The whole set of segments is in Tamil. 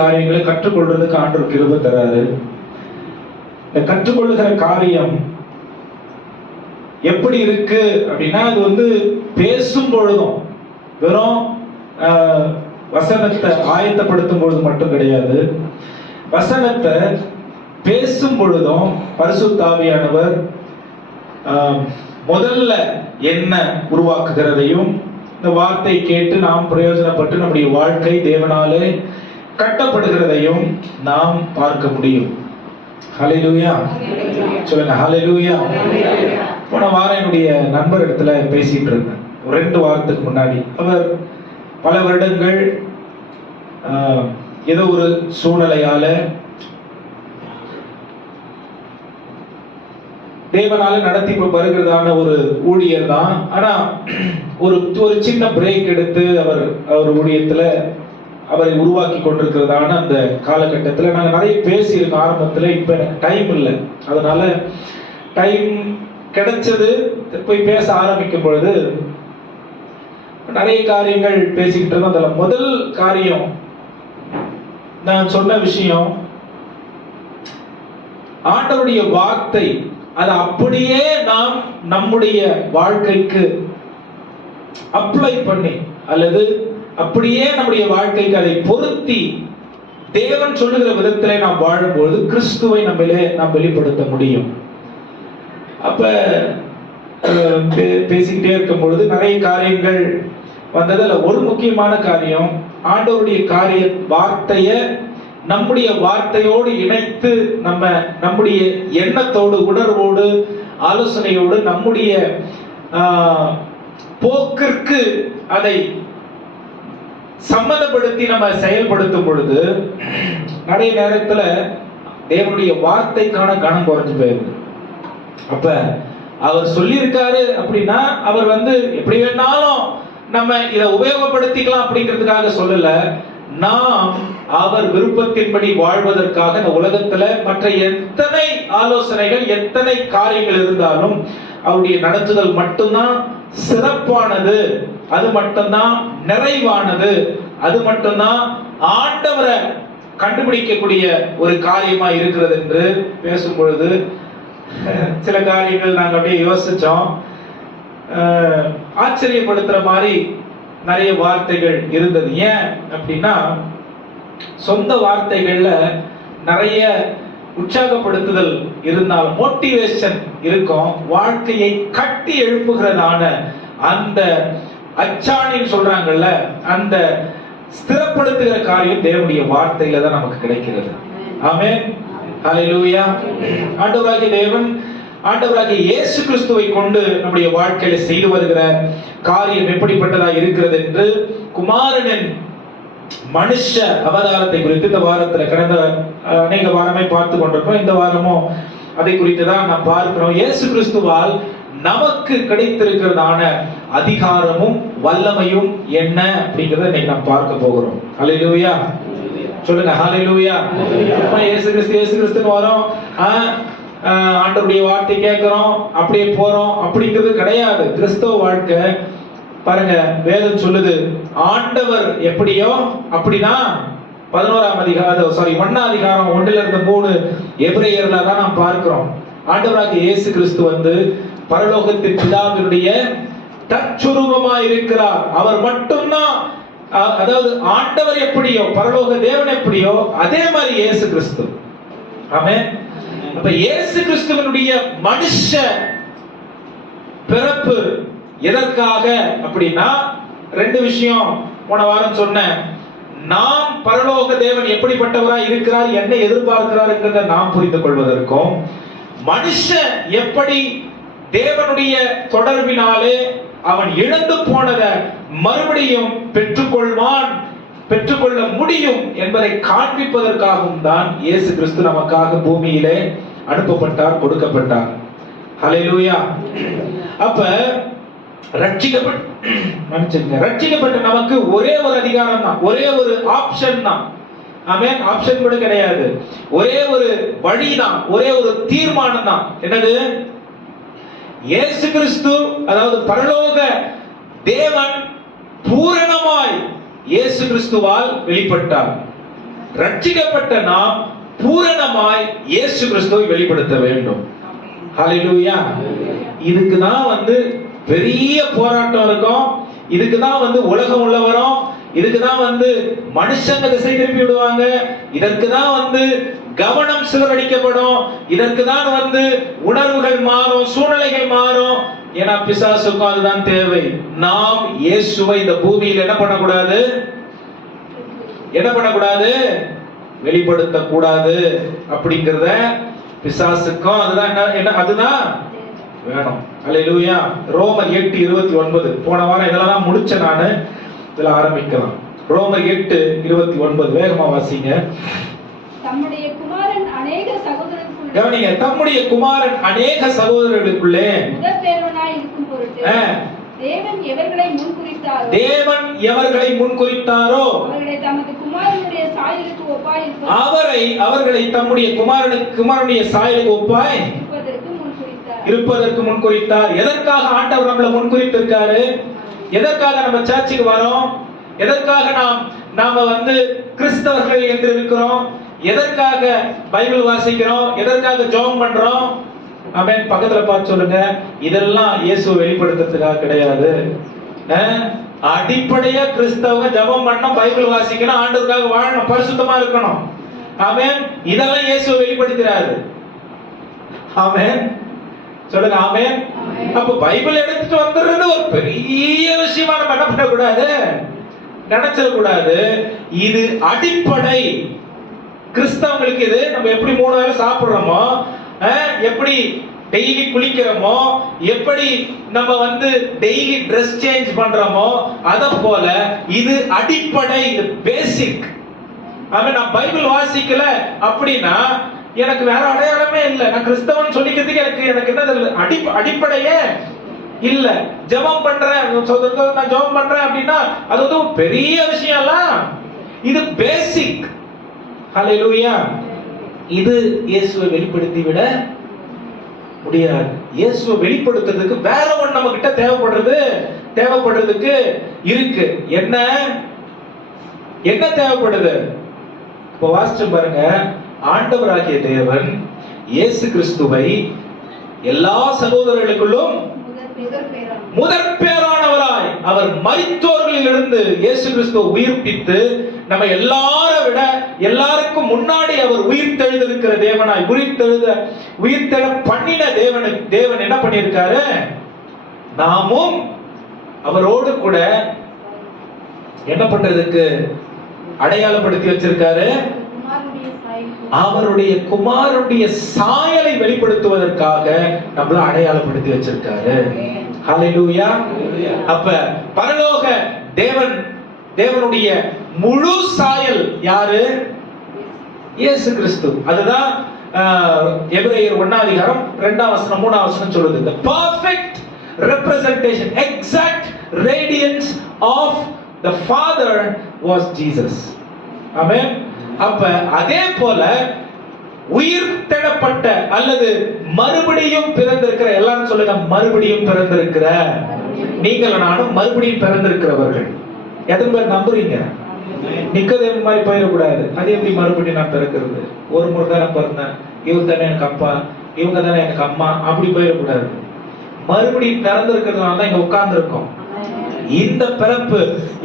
காரியங்களை கற்றுக்கொள்றதுக்கு ஆண்டவர் கிருபை தராரு. இந்த கற்றுக்கொள்ளுகிற காரியம் எப்படி இருக்கு அப்படின்னா, அது பேசும் பொழுதும் வெறும் வசனத்தை ஆயத்தப்படுத்தும் பொழுது மட்டும் கிடையாது. வசனத்தை பேசும் பொழுதும் பரிசுத்த ஆவியானவர் முதல்ல என்ன உருவாக்குகிறதையும், இந்த வார்த்தை கேட்டு நாம் பிரயோஜனப்பட்டு நம்முடைய வாழ்க்கை தேவனாலே கட்டப்படுகிறதையும் நாம் பார்க்க முடியும். ஹல்லேலூயா சொல்லுங்க, ஹல்லேலூயா. போன வாரம் என்னுடைய நண்பர் இடத்துல பேசிட்டு இருந்தேன். 2 வாரத்துக்கு முன்னாடி. அவர் பல வருடங்கள் ஏதோ ஒரு சூழ்நிலையால தேவனால நடத்தி வருகிறதான ஒரு ஊழியர் தான். ஆனா ஒரு சின்ன பிரேக் எடுத்து அவர் ஊழியத்துல அவரை உருவாக்கி கொண்டிருக்கிறதான அந்த காலகட்டத்தில் நாங்கள் நிறைய பேசியிருக்கோம் ஆரம்பத்தில். இப்போ எனக்கு டைம் இல்லை, அதனால டைம் கிடைச்சது போய் பேச ஆரம்பிக்கும் பொழுது நிறைய காரியங்கள் பேசிக்கிட்டு இருந்தோம். அதில் முதல் காரியம் நான் சொன்ன விஷயம், ஆண்டவருடைய வார்த்தை அதை அப்படியே நாம் நம்முடைய வாழ்க்கைக்கு அப்ளை பண்ணி அல்லது அப்படியே நம்முடைய வாழ்க்கைக்கு அதை பொருத்தி தேவன் சொல்லுகிற விதத்திலே நாம் வாழும்போது கிறிஸ்துவை நம்மளே நாம் வெளிப்படுத்த முடியும். அப்ப பேசிக்கிட்டே இருக்கும் பொழுது நிறைய காரியங்கள் வந்ததில் ஒரு முக்கியமான காரியம், ஆண்டவருடைய வார்த்தைய நம்முடைய வார்த்தையோடு இணைத்து நம்முடைய எண்ணத்தோடு, உணர்வோடு, ஆலோசனையோடு, நம்முடைய போக்கிற்கு அதை சம்மதப்படுத்தி நம்ம செயல்படுத்தும் பொழுது நிறைய நேரத்துல தேவனுடைய வார்த்தைக்கான கனம் குறைஞ்சு போயிருது. அப்ப அவர் சொல்லியிருக்காரு அப்படின்னா அவர் எப்படி வேணாலும் நம்ம இதை உபயோகப்படுத்திக்கலாம் அப்படிங்கிறதுக்காக சொல்லல. நாம் அவர் விருப்பத்தின்படி வாழ்வதற்காக இந்த உலகத்துல மற்ற எத்தனை ஆலோசனைகள், எத்தனை காரியங்கள் இருந்தாலும் அவருடைய நடத்துதல் மட்டும்தான் சிறப்பானது, அது மட்டும்தான் நிறைவானது, அது மட்டும்தான் ஆண்டவரை கண்டுபிடிக்கக்கூடிய ஒரு காரியமா இருக்கிறது என்று பேசும் பொழுது சில காரியங்கள் நாங்கள் அப்படியே யோசிச்சோம். ஆச்சரியப்படுத்துற மாதிரி நிறைய வார்த்தைகள் இருந்தது. ஏன் அப்படின்னா, சொந்த வார்த்தைகள்ல நிறைய உற்சாகப்படுத்துதல் இருந்தால், மோட்டிவேஷன் இருக்கும், வாழ்க்கையை கட்டி எழுப்புகிறதான அந்த அச்சாணின்னு சொல்றாங்கல்ல, அந்த ஸ்திரப்படுத்துகிற காரியம் தேவனுடைய வார்த்தையில தான் நமக்கு கிடைக்கிறது. ஆமென், ஹல்லேலூயா. ஆண்டவராகிய தேவன், ஆண்டவராகிய இயேசு கிறிஸ்துவை கொண்டு நம்முடைய வாழ்க்கையில செய்து வருகிற காரியம் எப்படிப்பட்டதா இருக்கிறது என்று குமாரனின் மனுஷ அவதாரத்தை குறித்து இந்த வாரத்துல கடந்த அநேக வாரமே பார்த்து கொண்டிருக்கோம். இந்த வாரமும் அதை குறித்து தான் நாம் பார்க்கிறோம். இயேசு கிறிஸ்துவால் நமக்கு கிடைத்திருக்கிறதான அதிகாரமும் வல்லமையும் என்ன அப்படிங்கறத இன்னைக்கு நாம் பார்க்க போகிறோம். ஹல்லேலூயா சொல்லுங்க, ஹல்லேலூயா. இயேசு கிறிஸ்துன்னு வரோம், ஆண்டவருடைய வார்த்தை கேட்கிறோம், அப்படியே போறோம் அப்படிங்கிறது கிடையாது. கிறிஸ்தவ வாழ்க்கை பாருங்க, வேதம் சொல்லுது, ஆண்டவர் எப்படியோ அப்படிதான் 1ஆம் அதிகாரம் 1-3 எபிரேயர்ல தான் நாம் பார்க்கிறோம். ஆண்டவராகிய இயேசு கிறிஸ்து பரலோகத்தின் பிதாவினுடைய தற்சுரூபமாய் இருக்கிறார். அவர் மட்டும்தான், அதாவது ஆண்டவர் எப்படியோ, பரலோக தேவன் எப்படியோ அதே மாதிரி இயேசு கிறிஸ்து. ஆமென். அப்ப இயேசு கிறிஸ்துவினுடைய மனுஷ பிறப்பு எதற்காக அப்படின்னா, 2 விஷயம் போன வாரம் சொன்னேன். நாம் பரலோக தேவன் எப்படிப்பட்டவராய் இருக்கிறார், என்ன எதிர்பார்க்கிறார் என்கிறத நாம் புரிந்து கொள்வதற்கும், மனுஷன் எப்படி தேவனுடைய தொடர்பினாலே அவன் இழந்து போனதை மறுபடியும் பெற்றுக்கொள்ள முடியும் என்பதை காண்பிப்பதற்காகவும் தான் இயேசு கிறிஸ்து நமக்காக பூமியிலே அனுப்பப்பட்டார், கொடுக்கப்பட்டார். ஹல்லேலூயா. அப்ப ரட்சிக்கப்பட்ட நமக்கு ஒரே ஒரு அதிகாரம் தான், ஒரே ஒரு ஆப்ஷன் தான். ஆமென். ஆப்ஷன் கூட கிடையாது, ஒரே ஒரு வழி தான், ஒரே ஒரு தீர்மானம் தான். என்னது? இயேசு கிறிஸ்து, அதாவது பரலோக தேவன் பூரணமாய் இயேசு கிறிஸ்துவால் வெளிப்பட்டார். ரட்சிக்கப்பட்ட நாம் பூரணமாய் இயேசு கிறிஸ்துவை வெளிப்படுத்த வேண்டும். ஹல்லேலூயா. இதுக்கு தான் பெரிய போராட்டம் இருக்கும். இதுக்கு தான் உலகம் உள்ளவரும், இதுக்கு தான் மனுஷங்க திசை திருப்பி விடுவாங்க. இதற்கு தான் கவனம் சிதறடிக்கப்படும். இதற்கு தான் உணர்வுகள் மாறும், சூழ்நிலைகள் மாறும். ஏன்னா பிசாசுக்கும் அதுதான் தேவை. நாம் இயேசுவை இந்த பூமியில் என்ன பண்ணக்கூடாது? வெளிப்படுத்த கூடாது அப்படிங்கறத பிசாசுக்கும் அதுதான் வேணும். அல்லேலூயா. ரோமர் 8:29. போன வாரம் இதெல்லாம் முடிச்ச நானு இதுல ஆரம்பிக்கலாம். ரோமர் 8:29 வேகமா வாசிங்க. தம்முடைய குமாரன் அநேக சகோதரர்களுக்குள்ளே கவனிங்க. தம்முடைய குமாரன் அநேக சகோதரர்களுக்குள்ளே முதற்பேர்வனாய் இருக்கும் பொருட்டு தேவன் எவர்களை முன்குறித்தாரோ அவர்களை தமது குமாரனுடைய சாயலுக்கு ஒப்பாய் அவர்களை தம்முடைய குமாரனுடைய சாயலுக்கு ஒப்பாய் இருப்பதற்கு முன்குறித்தார். எதற்காக ஆண்டவர் நம்மளை முன்குறித்திருக்காரு? எதற்காக நம்ம சர்ச்சுக்கு வரோம்? எதற்காக நாம கிறிஸ்தவர்கள் என்று இருக்கிறோம்? எதற்காக பைபிள் வாசிக்கிறோம்? எதற்காக ஜெபம் பண்றோம்? ஆமென். பக்கத்துல பார்த்து சொல்லுங்க. இதெல்லாம் இயேசுவை வெளிப்படுத்துறதுக்காக கிடையாது. அடிப்படையா கிறிஸ்தவங்க ஜெபம் பண்ணணும், பைபிள் வாசிக்கணும், ஆண்டவருக்காக வாழணும், பரிசுத்தமா இருக்கணும். ஆமென். இதெல்லாம் இயேசுவை வெளிப்படுத்துறாரு. ஆமென். சொல்லுங்க ஆமென். அப்ப பைபிள் எடுத்துட்டு வந்துறது ஒரு பெரிய விஷயமா நம்ம என்ன பண்ணக்கூடாது, நினைச்சிடக்கூடாது. இது அடிப்படை. கிறிஸ்தவங்களுக்கு இது நம்ம எப்படி 3 வேளை சாப்பிடுறோமோ, எப்படி டெய்லி குளிக்கிறோமோ, எப்படி நம்ம டெய்லி Dress சேஞ்ச் பண்றோமோ, அத போல இது அடிப்படை, இது பேசிக். நான் பைபிள் வாசிக்கல அப்படின்னா எனக்கு வேற அடையாளமே இல்லை. நான் கிறிஸ்தவன் சொல்லிக்கிறதுக்கு எனக்கு என்ன அடிப்படையே இல்ல. ஜெபம் பண்றேன், நான் ஜெபம் பண்றேன் அப்படின்னா அது பெரிய விஷயம் இல்ல. இது பேசிக். ஹல்லேலூயா. இது இயேசுவை வெளிப்படுத்தி விட முடியாது. இயேசுவை வெளிப்படுத்துறதுக்கு வேற ஒண்ணு நம்ம கிட்ட தேவைப்படுறதுக்கு இருக்கு. என்ன தேவைப்படுது? இப்ப வாசிச்சு பாருங்க. ஆண்டவராகிய தேவன் இயேசு கிறிஸ்துவை எல்லா சகோதரர்களுக்குள்ளும் முதற்பேரானவராய் அவர் மரித்தோர்களிலிருந்து இயேசு கிறிஸ்துவை உயிர்ப்பித்து நம்ம எல்லாருக்கும் முன்னாடி அவர் உயிர்த்தெழுந்திருக்கிற தேவனாய் உயிர்த்தெழ பண்ணின தேவன் என்ன பண்ணியிருக்காரு? நாமும் அவரோடு கூட என்ன பண்றதுக்கு அடையாளப்படுத்தி வச்சிருக்காரு? அவருடைய குமாரனுடைய சாயலை வெளிப்படுத்துவதற்காக நம்மள அடையாளப்படுத்தி வச்சிருக்காரு. ஹல்லேலூயா. அப்ப பரலோக தேவனுடைய முழு சாயல் யாரு? இயேசு கிறிஸ்து. அதுதான் எபிரேயர் 1 2 3 சொல்லுது. The perfect representation, exact radiance of the Father was Jesus. ஆமென். அப்ப அதே போல உயிர்த்தெழப்பட்ட அல்லது மறுபடியும் பிறந்திருக்கிற, எல்லாரும் சொல்லுங்க, மறுபடியும் பிறந்திருக்கிற நீங்கள் நானும் மறுபடியும் பிறந்திருக்கிறவர்கள். எத்தனை பேர் நம்புறீங்க? நிக்கதேம் மாதிரி போயிடக்கூடாது. அது எப்படி மறுபடியும் நான் பிறக்கிறது? ஒரு முறை தானே பிறந்தேன், இவர் தானே எனக்கு அப்பா, இவங்க தானே எனக்கு அம்மா, அப்படி போயிடக்கூடாது. மறுபடியும் பிறந்திருக்கிறதுனால தான் இங்க உட்கார்ந்து இருக்கோம். இந்த பிறப்பு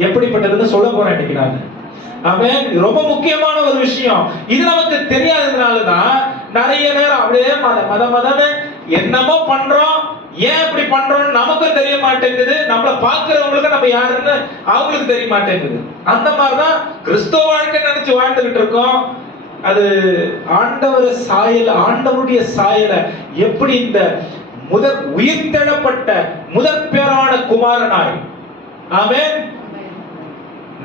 எப்படிப்பட்டதுன்னு சொல்ல போறேன் இன்னைக்கு நான். ஆமென். ரொம்ப முக்கியமான ஒரு விஷயம். இது நமக்கு தெரியாததுனாலதான் நிறைய நேரம் அப்படியே மதன்னு என்னமோ பண்றோம். ஏன் இப்படி பண்றோம் நமக்கும் தெரிய மாட்டேங்குது. நம்மள பாக்குறவங்களுக்கு நம்ம யாருன்னு அவங்களுக்கு தெரிய மாட்டேங்குது. அந்த மாதிரிதான் கிறிஸ்தவ வாழ்க்கை நினைச்சு வாழ்ந்துகிட்டு இருக்கோம். அது ஆண்டவருடைய சாயலை எப்படி இந்த உயிர்த்தெழப்பட்ட முதற்பேரான குமாரனாய், ஆமென்,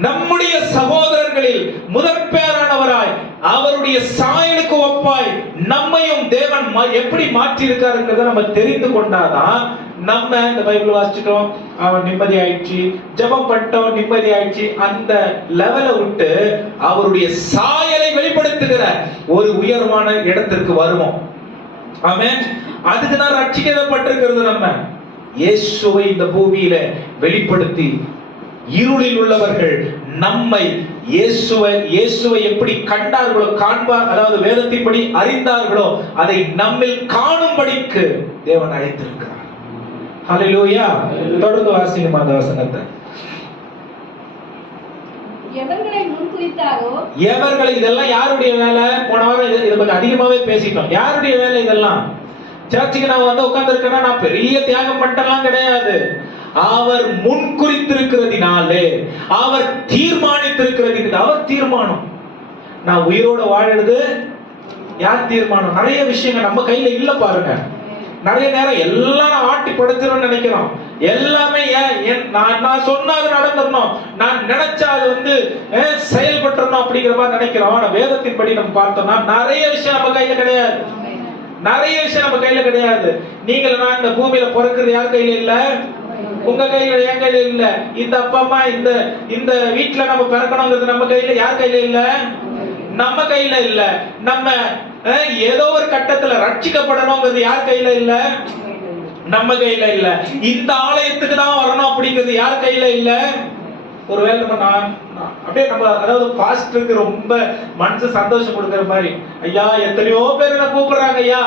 நம்முடைய சகோதரர்களில் முதற்பேரானவராய் அவருடைய சாயலுக்கு ஒப்பாய் நம்மையும் தேவன் எப்படி மாற்றி இருக்காருங்கிறத நம்ம தெரிந்து கொண்டாதான் நம்ம இந்த பைபிள் வாசிச்சிட்டோம், அவன் நிம்மதி ஆயிடுச்சு, ஜெபம் பண்ணிட்டோம், நிம்மதி ஆயிடுச்சு, அந்த லெவலை விட்டு அவருடைய சாயலை வெளிப்படுத்துகிற ஒரு உயர்வான இடத்திற்கு வருவோம். ஆமென். அதுக்குதான் ரட்சிக்கப்பட்டிருக்கிறது. நம்ம இயேசுவை இந்த பூமியில வெளிப்படுத்தி இருளில் உள்ளவர்கள் நம்மை இயேசுவை எப்படி கண்டார்களோ, அதாவது வேதத்தின்படி அறிந்தார்களோ, அதை நம்மில் காணும்படிக்கு தேவன் அழைத்திருக்கிறார். ஹல்லேலூயா. தொடர்ந்து வாசிங்க அந்த வசனத்தை. எவர்களை, இதெல்லாம் யாருடைய வேலை? போன வாரம் இதை கொஞ்சம் அதிகமாவே பேசிட்டோம். யாருடைய வேலை இதெல்லாம்? சர்ச்சுக்கு நான் வந்து உட்கார்ந்து இருக்கேன்னா நான் பெரிய தியாகம் பண்ணலாம் கிடையாது. அவர் முன்குறித்திருக்கிறதினாலே, அவர் தீர்மானித்திருக்கிறது. அவர் தீர்மானம். நான் உயிரோட வாழறது யார் தீர்மானம்? நிறைய விஷயங்கள் நம்ம கையில இல்ல பாருங்க. நிறைய நேரம் எல்லாம் ஆட்டி படுத்துறோம்னு நினைக்கிறோம். எல்லாமே நான் சொன்னா அது நடந்துடணும், நான் நினைச்சா அது வந்து செயல்பட்டுறணும் அப்படிங்கிற மாதிரி நினைக்கிறோம். ஆனா வேதத்தின்படி நம்ம பார்த்தோம்னா நிறைய விஷயம் நம்ம கையில கிடையாது. நிறைய விஷயம் நம்ம கையில கிடையாது. நீங்கள் நான் இந்த பூமியில பிறக்கிறது யார் கையில இல்ல? உங்க கையில, என் கையில இல்ல. இந்த அப்பா அம்மா இந்த வீட்டுல நம்ம பிறக்கணுங்கிறது நம்ம கையில, யார் கையில இல்ல? நம்ம கையில இல்ல. நம்ம ஏதோ ஒரு கட்டத்துல ரட்சிக்கப்படணுங்கிறது யார் கையில இல்ல? நம்ம கையில இல்ல. இந்த ஆலயத்துக்கு தான் வரணும் அப்படிங்கிறது யார் கையில இல்ல? ஒருவேளை நம்ம அப்படியே நம்ம, அதாவது பாஸ்டருக்கு ரொம்ப மனசு சந்தோஷம் கொடுக்கிற மாதிரி, ஐயா எத்தனையோ பேர் என்ன கூப்பிடுறாங்க ஐயா,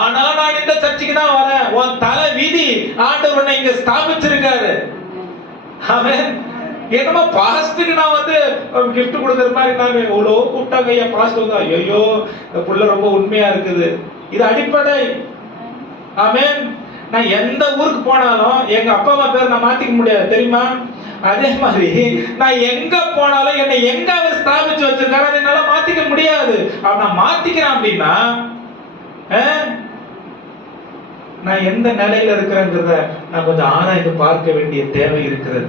ஆனா நான் இந்த சர்ச்சுக்கு தான் வரேன். உன் தலை விதி ஆண்டவர் உன்னை இங்க ஸ்தாபிச்சிருக்காரு. அவன் என்னமா பாஸ்டருக்கு நான் வந்து கிஃப்ட் கொடுக்கிற மாதிரி நான் எவ்வளோ கூப்பிட்டாங்க ஐயா. பாஸ்டர் வந்து ஐயோ இந்த புள்ள ரொம்ப உண்மையா இருக்குது. இது அடிப்படை. ஆமென். நான் எந்த ஊருக்கு போனாலும் எங்க அப்பா அம்மா பேர் நான் மாத்திக்க முடியாது, தெரியுமா? அதே மாதிரி நான் எங்க போனாலும் என்னை எங்க அவர் ஸ்தாபிச்சு வச்சிருக்காரு அதை என்னால மாத்திக்க முடியாது. நான் மாத்திக்கிறேன் அப்படின்னா நான் எந்த நிலையில இருக்கிறேங்கிறத நான் கொஞ்சம் ஆராய்ந்து பார்க்க வேண்டிய தேவை இருக்கிறது.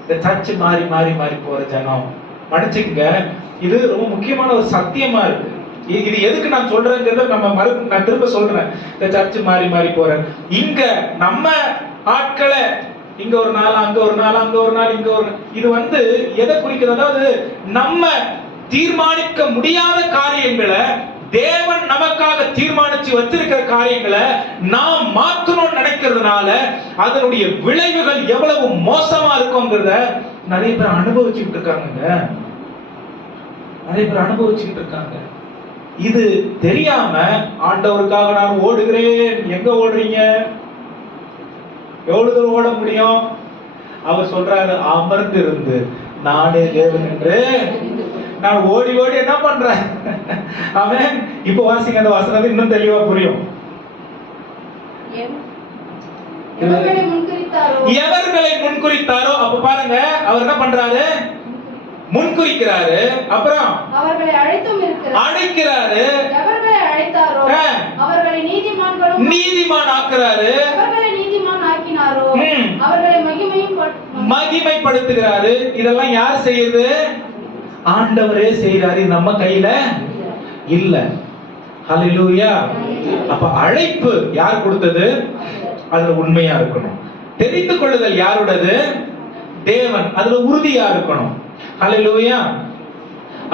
இந்த சர்ச்சு மாறி மாறி மாறி போற ஜனம் மன்னிச்சுங்க, இது ரொம்ப முக்கியமான ஒரு சத்தியமா இருக்கு. இது எதுக்கு நான் சொல்றேங்கிறத நான் திரும்ப சொல்றேன். இந்த சர்ச்சு மாறி மாறி போறேன். இங்க நம்ம ஆட்களை இங்க ஒரு நாள், அங்க ஒரு நாள், அங்க ஒரு நாள், இங்க ஒரு, இது வந்து எதை குறிக்கிறது? அதாவது நம்ம தீர்மானிக்க முடியாத காரியங்களை தேவன் நமக்காக தீர்மானிச்சு வச்சிருக்கிற காரியங்களை நாம் மாற்றணும்னு நினைக்கிறதுனால அதனுடைய விளைவுகள் எவ்வளவு மோசமா இருக்கும்ங்கிறத நிறைய பேர் அனுபவிச்சுட்டு இருக்காங்க. நிறைய பேர் அனுபவிச்சுட்டு இருக்காங்க. இது தெரியாம ஆண்டவருக்காக நான் ஓடுகிறேன். எங்க ஓடுறீங்க? எவ்வளவு தூரம் ஓட முடியும்? அவர் சொல்றாரு, அமர்ந்து இருந்து நானே தேவன் என்று நான் ஓடி ஓடி என்ன பண்றேன். அவன் இப்ப வாசிங்க அந்த வசனத்தை இன்னும் தெளிவா புரியும். எவர்களை முன்குறித்தாரோ, அப்ப பாருங்க அவர் என்ன பண்றாரு? முன்குறிக்கிறாரு. அப்புறம் அவர்களை அழைக்கிறாரு. எவர்களை அழைத்தாரோ அவர்களை நீதிமான் ஆக்குறாரு. அவர்களை நீதிமான் ஆக்கினாரோ அவர்களை மகிமைப்படுத்துகிறாரு. இதெல்லாம் யார் செய்யுது? ஆண்டவரே செய்யறாரு. நம்ம கையில இல்ல. ஹல்லேலூயா. அப்ப அழைப்பு யார் கொடுத்தது? அதுல உண்மையா இருக்கணும். தெரிந்து கொள்ளுதல் யாருடையது? தேவன். அதுல உறுதியா இருக்கணும். ஹல்லேலூயா.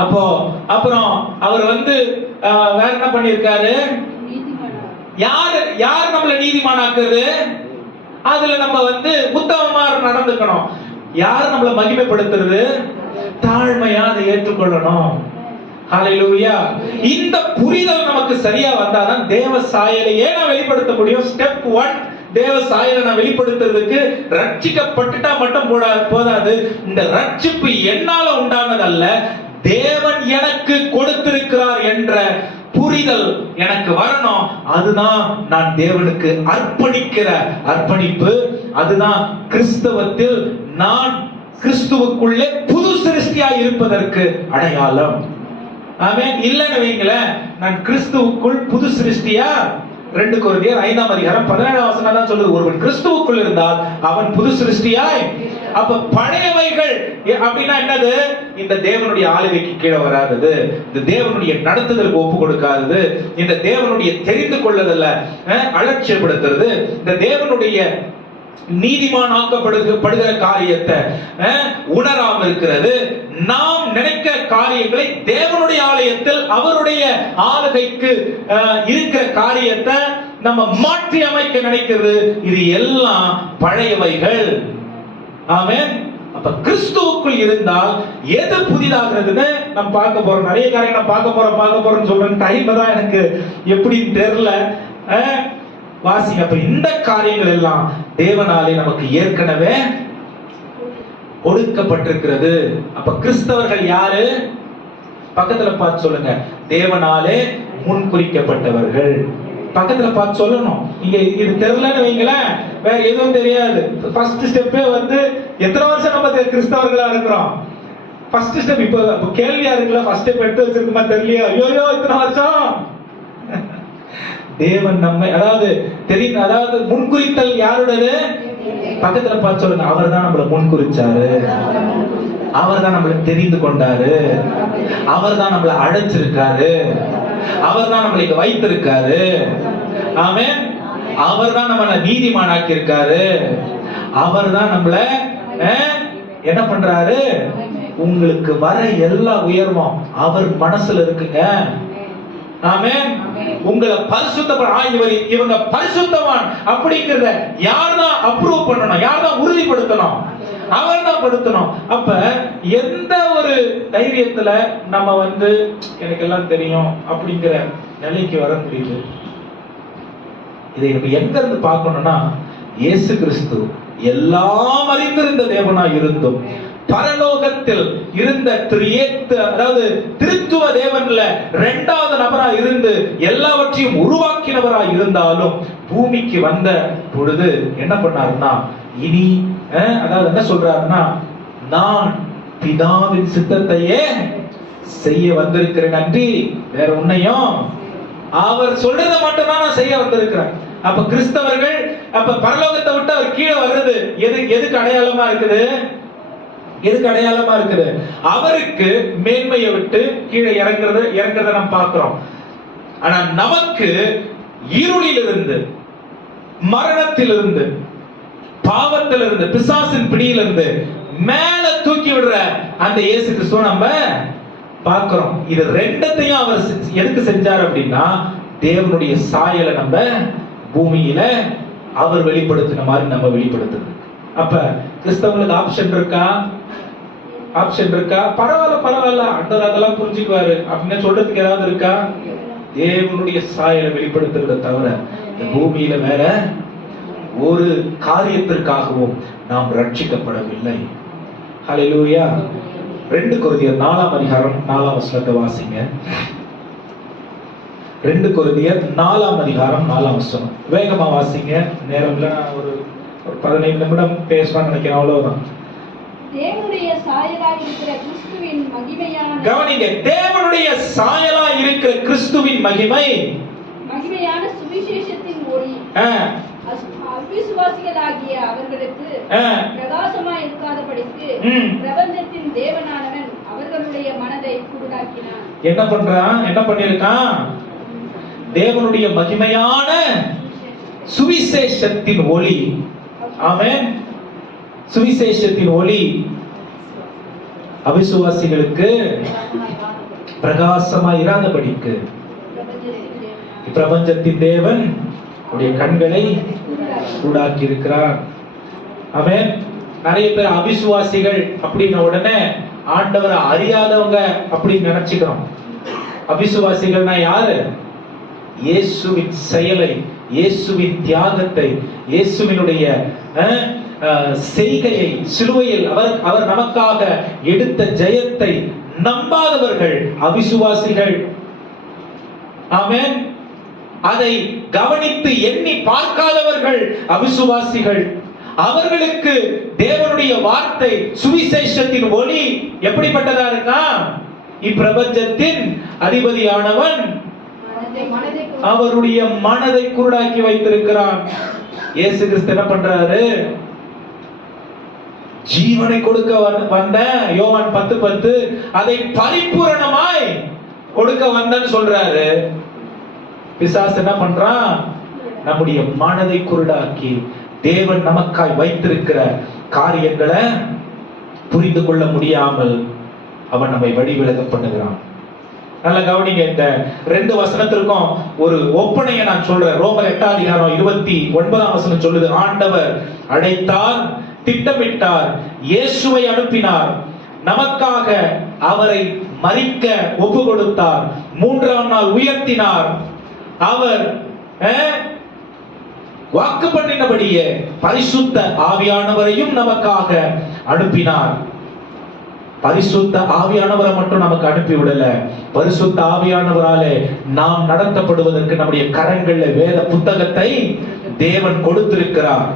அப்போ அப்புறம் அவர் வந்து வேற என்ன பண்ணிருக்காரு? யார் நம்மள நீதிமானாக்குறது? அதுல நம்ம வந்து உத்தமமா நடந்துக்கணும். யார் நம்மள மகிமைப்படுத்துறது? தாழ்மையா அதை ஏற்றுக்கொள்ளணும். ஹல்லேலூயா. இந்த புரிதல் நமக்கு சரியா வந்தாதான் தேவ சாயலையே நான் வெளிப்படுத்த முடியும். ஸ்டெப் 1, தேவ சாயலை நான் வெளிப்படுத்துறதுக்கு ரட்சிக்கப்பட்டுட்டா மட்டும் போதாது. இந்த ரட்சிப்பு என்னால உண்டானதல்ல, தேவன் எனக்கு கொடுத்திருக்கிறார் என்ற புரிதல் எனக்கு வரணும். அதுதான் நான் தேவனுக்கு அர்ப்பணிக்கிற அர்ப்பணிப்பு. அதுதான் கிறிஸ்தவத்தில் நான் கிறிஸ்துவுக்குள்ளே புது சிருஷ்டியாய் இருப்பதற்கு அடையாளம். ஆமென். இல்லன்னு வைங்களேன், நான் கிறிஸ்துவுக்குள் புது சிருஷ்டியா, 2 கொரிந்தியர் 5ஆம் அதிகாரம் 17ஆம் வசனம் தான் சொல்லுது, ஒருவன் கிறிஸ்துவுக்குள் இருந்தால் அவன் புது சிருஷ்டியாய். அப்ப பழையவைகள் அப்படின்னா என்னது? இந்த தேவனுடைய ஆளுகைக்கு கீழே வராதது, இந்த தேவனுடைய நடத்துதலுக்கு ஒப்பு கொடுக்காதது, இந்த தேவனுடைய தெரிந்து கொள்ளுதல்ல அலட்சியப்படுத்துறது, இந்த தேவனுடைய நீதிமான் ஆக்கப்படுகிற காரியத்தை உணராமல் இருக்கிறது, நாம் நினைக்கிற காரியங்களை தேவனுடைய ஆலயத்தில் அவருடைய ஆளுகைக்கு இருக்கிற காரியத்தை நம்ம மாற்றி அமைக்க நினைக்கிறது. இது எல்லாம் பழையவைகள். ஆமென். அப்ப கிறிஸ்துவுக்குள் இருந்தால் எது புதிதாகிறதுன்னு நம்ம பார்க்க போறோம். நிறைய காரியங்களை பார்க்க போறோம்னு சொல்றேன். டைம் தான் எனக்கு எப்படின்னு தெரியல. வாசிங்க. அப்ப இந்த காரியங்கள் எல்லாம் தேவனாலே நமக்கு ஏற்கனவே கொடுக்கப்பட்டிருக்கிறது. அப்ப கிறிஸ்தவர்கள் யாரு? பக்கத்துல பார்த்து சொல்லுங்க. தேவனாலே முன்குறிக்கப்பட்டவர்கள். பக்கத்துல பார்த்து சொல்லணும். இங்க இது தெரியலன்னு வைங்களேன், வேற எதுவும் தெரியாது. ஃபர்ஸ்ட் ஸ்டெப்பே வந்து எத்தனை வருஷம் நம்ம கிறிஸ்தவர்களா இருக்கிறோம்? ஃபர்ஸ்ட் ஸ்டெப் இப்போ கேள்வியா இருக்குல்ல, ஃபர்ஸ்ட் ஸ்டெப் எடுத்து வச்சிருக்குமா தெரியலையோ? ஐயோ இத்தனை வருஷம். தேவன் நம்மை அதாவது முன்குறித்தல் யாருடையது? பக்கத்துல பார்த்து சொல்லுங்க. அவர் தான் நம்மளை முன்குறிச்சாரு, அவர் தான் நம்மளை தெரிந்து கொண்டாரு, அவர் தான் நம்மளை அழைச்சிருக்காரு, அவர் தான் நம்மளை வைத்திருக்காரு. ஆமென். அவர் தான் நம்மளை நீதிமானாக்கி இருக்காரு. அவர் தான் நம்மளை என்ன பண்றாரு? உங்களுக்கு வர எல்லா உயர்வும் அவர் மனசுல இருக்குங்க. ஆமென். உங்களை இவங்க பரிசுத்தவான் அப்படிங்கறத யார் தான் அப்ரூவ் பண்ணணும்? யார் தான் உறுதிப்படுத்தணும்? அவர் தான் படுத்தணும். அப்ப எந்த ஒரு தைரியத்துல நம்ம வந்து எனக்கு எல்லாம் தெரியும் அப்படிங்கிற நிலைக்கு வர முடியுது? இதை நம்ம எங்க இருந்து பார்க்கணும்னா, இயேசு கிறிஸ்து எல்லாம் அறிந்திருந்த தேவனா இருந்தும் பரலோகத்தில் இருந்த அதாவது திருத்துவ தேவன்ல இரண்டாவது நபரா இருந்து எல்லாவற்றையும் உருவாக்கினவரா இருந்தாலும் பூமிக்கு வந்த பொழுது என்ன பண்ணாருன்னா, இனி அதாவது என்ன சொல்றாருன்னா, நான் பிதாவின் சித்தத்தையே செய்ய வந்திருக்கிறேன் அன்றி வேற ஒன்னையும் அவர் சொல்றதை மட்டும் தான் நான் செய்ய வந்திருக்கிறேன். அப்ப கிறிஸ்தவர்கள் அப்ப பரலோகத்தை விட்டு அவர் கீழே வர்றது எதுக்கு அடையாளமா இருக்குது? எதுக்கு அடையாளமா இருக்குது? அவருக்கு மேன்மையை விட்டு கீழே இறங்குறத நம்ம பார்க்கிறோம். ஆனா நமக்கு இருளிலிருந்து, மரணத்திலிருந்து, பாவத்திலிருந்து, பிசாசின் பிடியிலிருந்து மேல தூக்கி விடுற அந்த இயேசு கிறிஸ்துவை நம்ம பார்க்கிறோம். இது ரெண்டத்தையும் அவர் எதுக்கு செஞ்சார் அப்படின்னா, தேவனுடைய சாயலை நம்ம பூமியில அவர் வெளிப்படுத்தின மாதிரி நம்ம வெளிப்படுத்துது. அப்ப கிறிஸ்தவங்களுக்கு ஆப்ஷன் இருக்கா? ஆப்ஷன் இருக்கா? பரவாயில்ல அண்டர் அதெல்லாம் புரிஞ்சுக்குவாரு அப்படின்னு சொல்றதுக்கு ஏதாவது இருக்கா? தேவனுடைய சாயலை வெளிப்படுத்துறத தவிர இந்த பூமியில வேற ஒரு காரியத்திற்காகவும் நாம் ரட்சிக்கப்படவில்லை. ஹல்லேலூயா. 2 கொரிந்தியர் 4ஆம் அதிகாரம் 4ஆம் வசனத்தை வாசிங்க. 2 கொரிந்தியர் 4ஆம் அதிகாரம் 4ஆம் வசனம். வேகமா வாசிங்க. நேரம்ல ஒரு 15 நிமிடம் பேசலாம்னு நினைக்கிறேன். அவ்வளவுதான். தேவனுடைய சாயலாய் இருக்கிற கிறிஸ்துவின் மகிமையான கவனிங்க. தேவனுடைய சாயலாய் இருக்கிற கிறிஸ்துவின் மகிமையான சுவிசேஷத்தின் ஒளி அவிசுவாசிகளாகிய அவர்களுக்கு பிரகாசமாய் இருக்காதபடிக்கு பிரபஞ்சத்தின் தேவனானவன் அவர்களுடைய மனதை குருடாக்கினான். என்ன பண்ணிருக்கான்? தேவனுடைய மகிமையான சுவிசேஷத்தின் ஒளி. ஆமென். சுவிசேஷத்தின் ஒளி அவிசுவாசிகளுக்கு பிரகாசமாய் இராதபடிக்கு பிரபஞ்சத்தின் தேவன் உடைய கண்களை குருடாக்கி இருக்கிறார். ஆமென். நிறைய பேர் அவிசுவாசிகள் அப்படின்ன உடனே ஆண்டவரை அறியாதவங்க அப்படின்னு நினைச்சுக்கிறோம். அவிசுவாசிகள்னா யாரு? இயேசுவின் செயலை, இயேசுவின் தியாகத்தை, இயேசுவினுடைய செய்கையை, சிலுவையில் அவர் நமக்காக எடுத்த ஜெயத்தை நம்பாதவர்கள் அவிசுவாசிகள். ஆமென். அதை கவனித்து எண்ணி பார்க்காதவர்கள் அவிசுவாசிகள். அவர்களுக்கு தேவனுடைய வார்த்தை, சுவிசேஷத்தின் ஒளி எப்படிப்பட்டதா இருக்கா? இப்பிரபஞ்சத்தின் அதிபதியானவன் அவருடைய மனதை குருடாக்கி வைத்திருக்கிறான். இயேசு கிறிஸ்து என்ன பண்றாரு? ஜீவனை கொடுக்க வந்த யோவான் 10:10 அதை பரிபூரணமாய் கொடுக்க வந்தன்னு சொல்றாரு. பிசாசு என்ன பண்றான்? நம்முடைய மனதை குருடாக்கி தேவன் நமக்காய் வைத்திருக்கிற காரியங்களை புரிந்து கொள்ள முடியாமல் அவன் நம்மை வழிவிலக பண்ணுகிறான். நல்ல கவனிங்க. இந்த 2 வசனத்திற்கும் ஒரு ஒப்பனையை நான் சொல்றேன். ரோமர் 8ஆம் அதிகாரம் 29ஆம் வசனம் சொல்லுது, ஆண்டவர் அழைத்தார், திட்டமிட்டார், இயேசுவை அனுப்பினார், நமக்காக அவரை மரிக்க ஒப்பு கொடுத்தார், 3ஆம் நாள் உயர்த்தினார். அவர் வாக்கு பண்ணினபடியே பரிசுத்த ஆவியானவரையும் நமக்காக அனுப்பினார். பரிசுத்த ஆவியானவரை மட்டும் நமக்கு அனுப்பி விடல, பரிசுத்த ஆவியானவராலே நாம் நடத்தப்படுவதற்கு நம்முடைய கரங்கள்ல வேத புத்தகத்தை தேவன் கொடுத்திருக்கிறார்.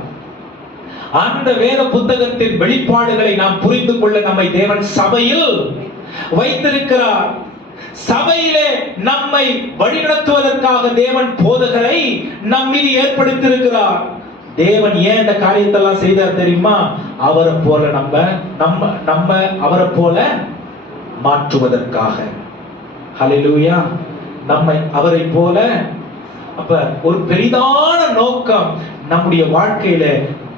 அந்த வேத புத்தகத்தின் வெளிப்பாடுகளை நாம் புரிந்து கொள்ள நம்மை தேவன் சபையில் வைத்திருக்கிறார். சபையிலே நம்மை வழிநடத்துவதற்காக தேவன் போதகரை நம் மீது ஏற்படுத்தியிருக்கிறார். தேவன் ஏன் இந்த காரியத்தெல்லாம் செய்தார் தெரியுமா? அவரை போல நம்ம அவரை போல மாற்றுவதற்காக. ஹல்லேலூயா. நம்மை அவரை போல. அப்ப ஒரு பெரிதான நோக்கம் நம்முடைய வாழ்க்கையில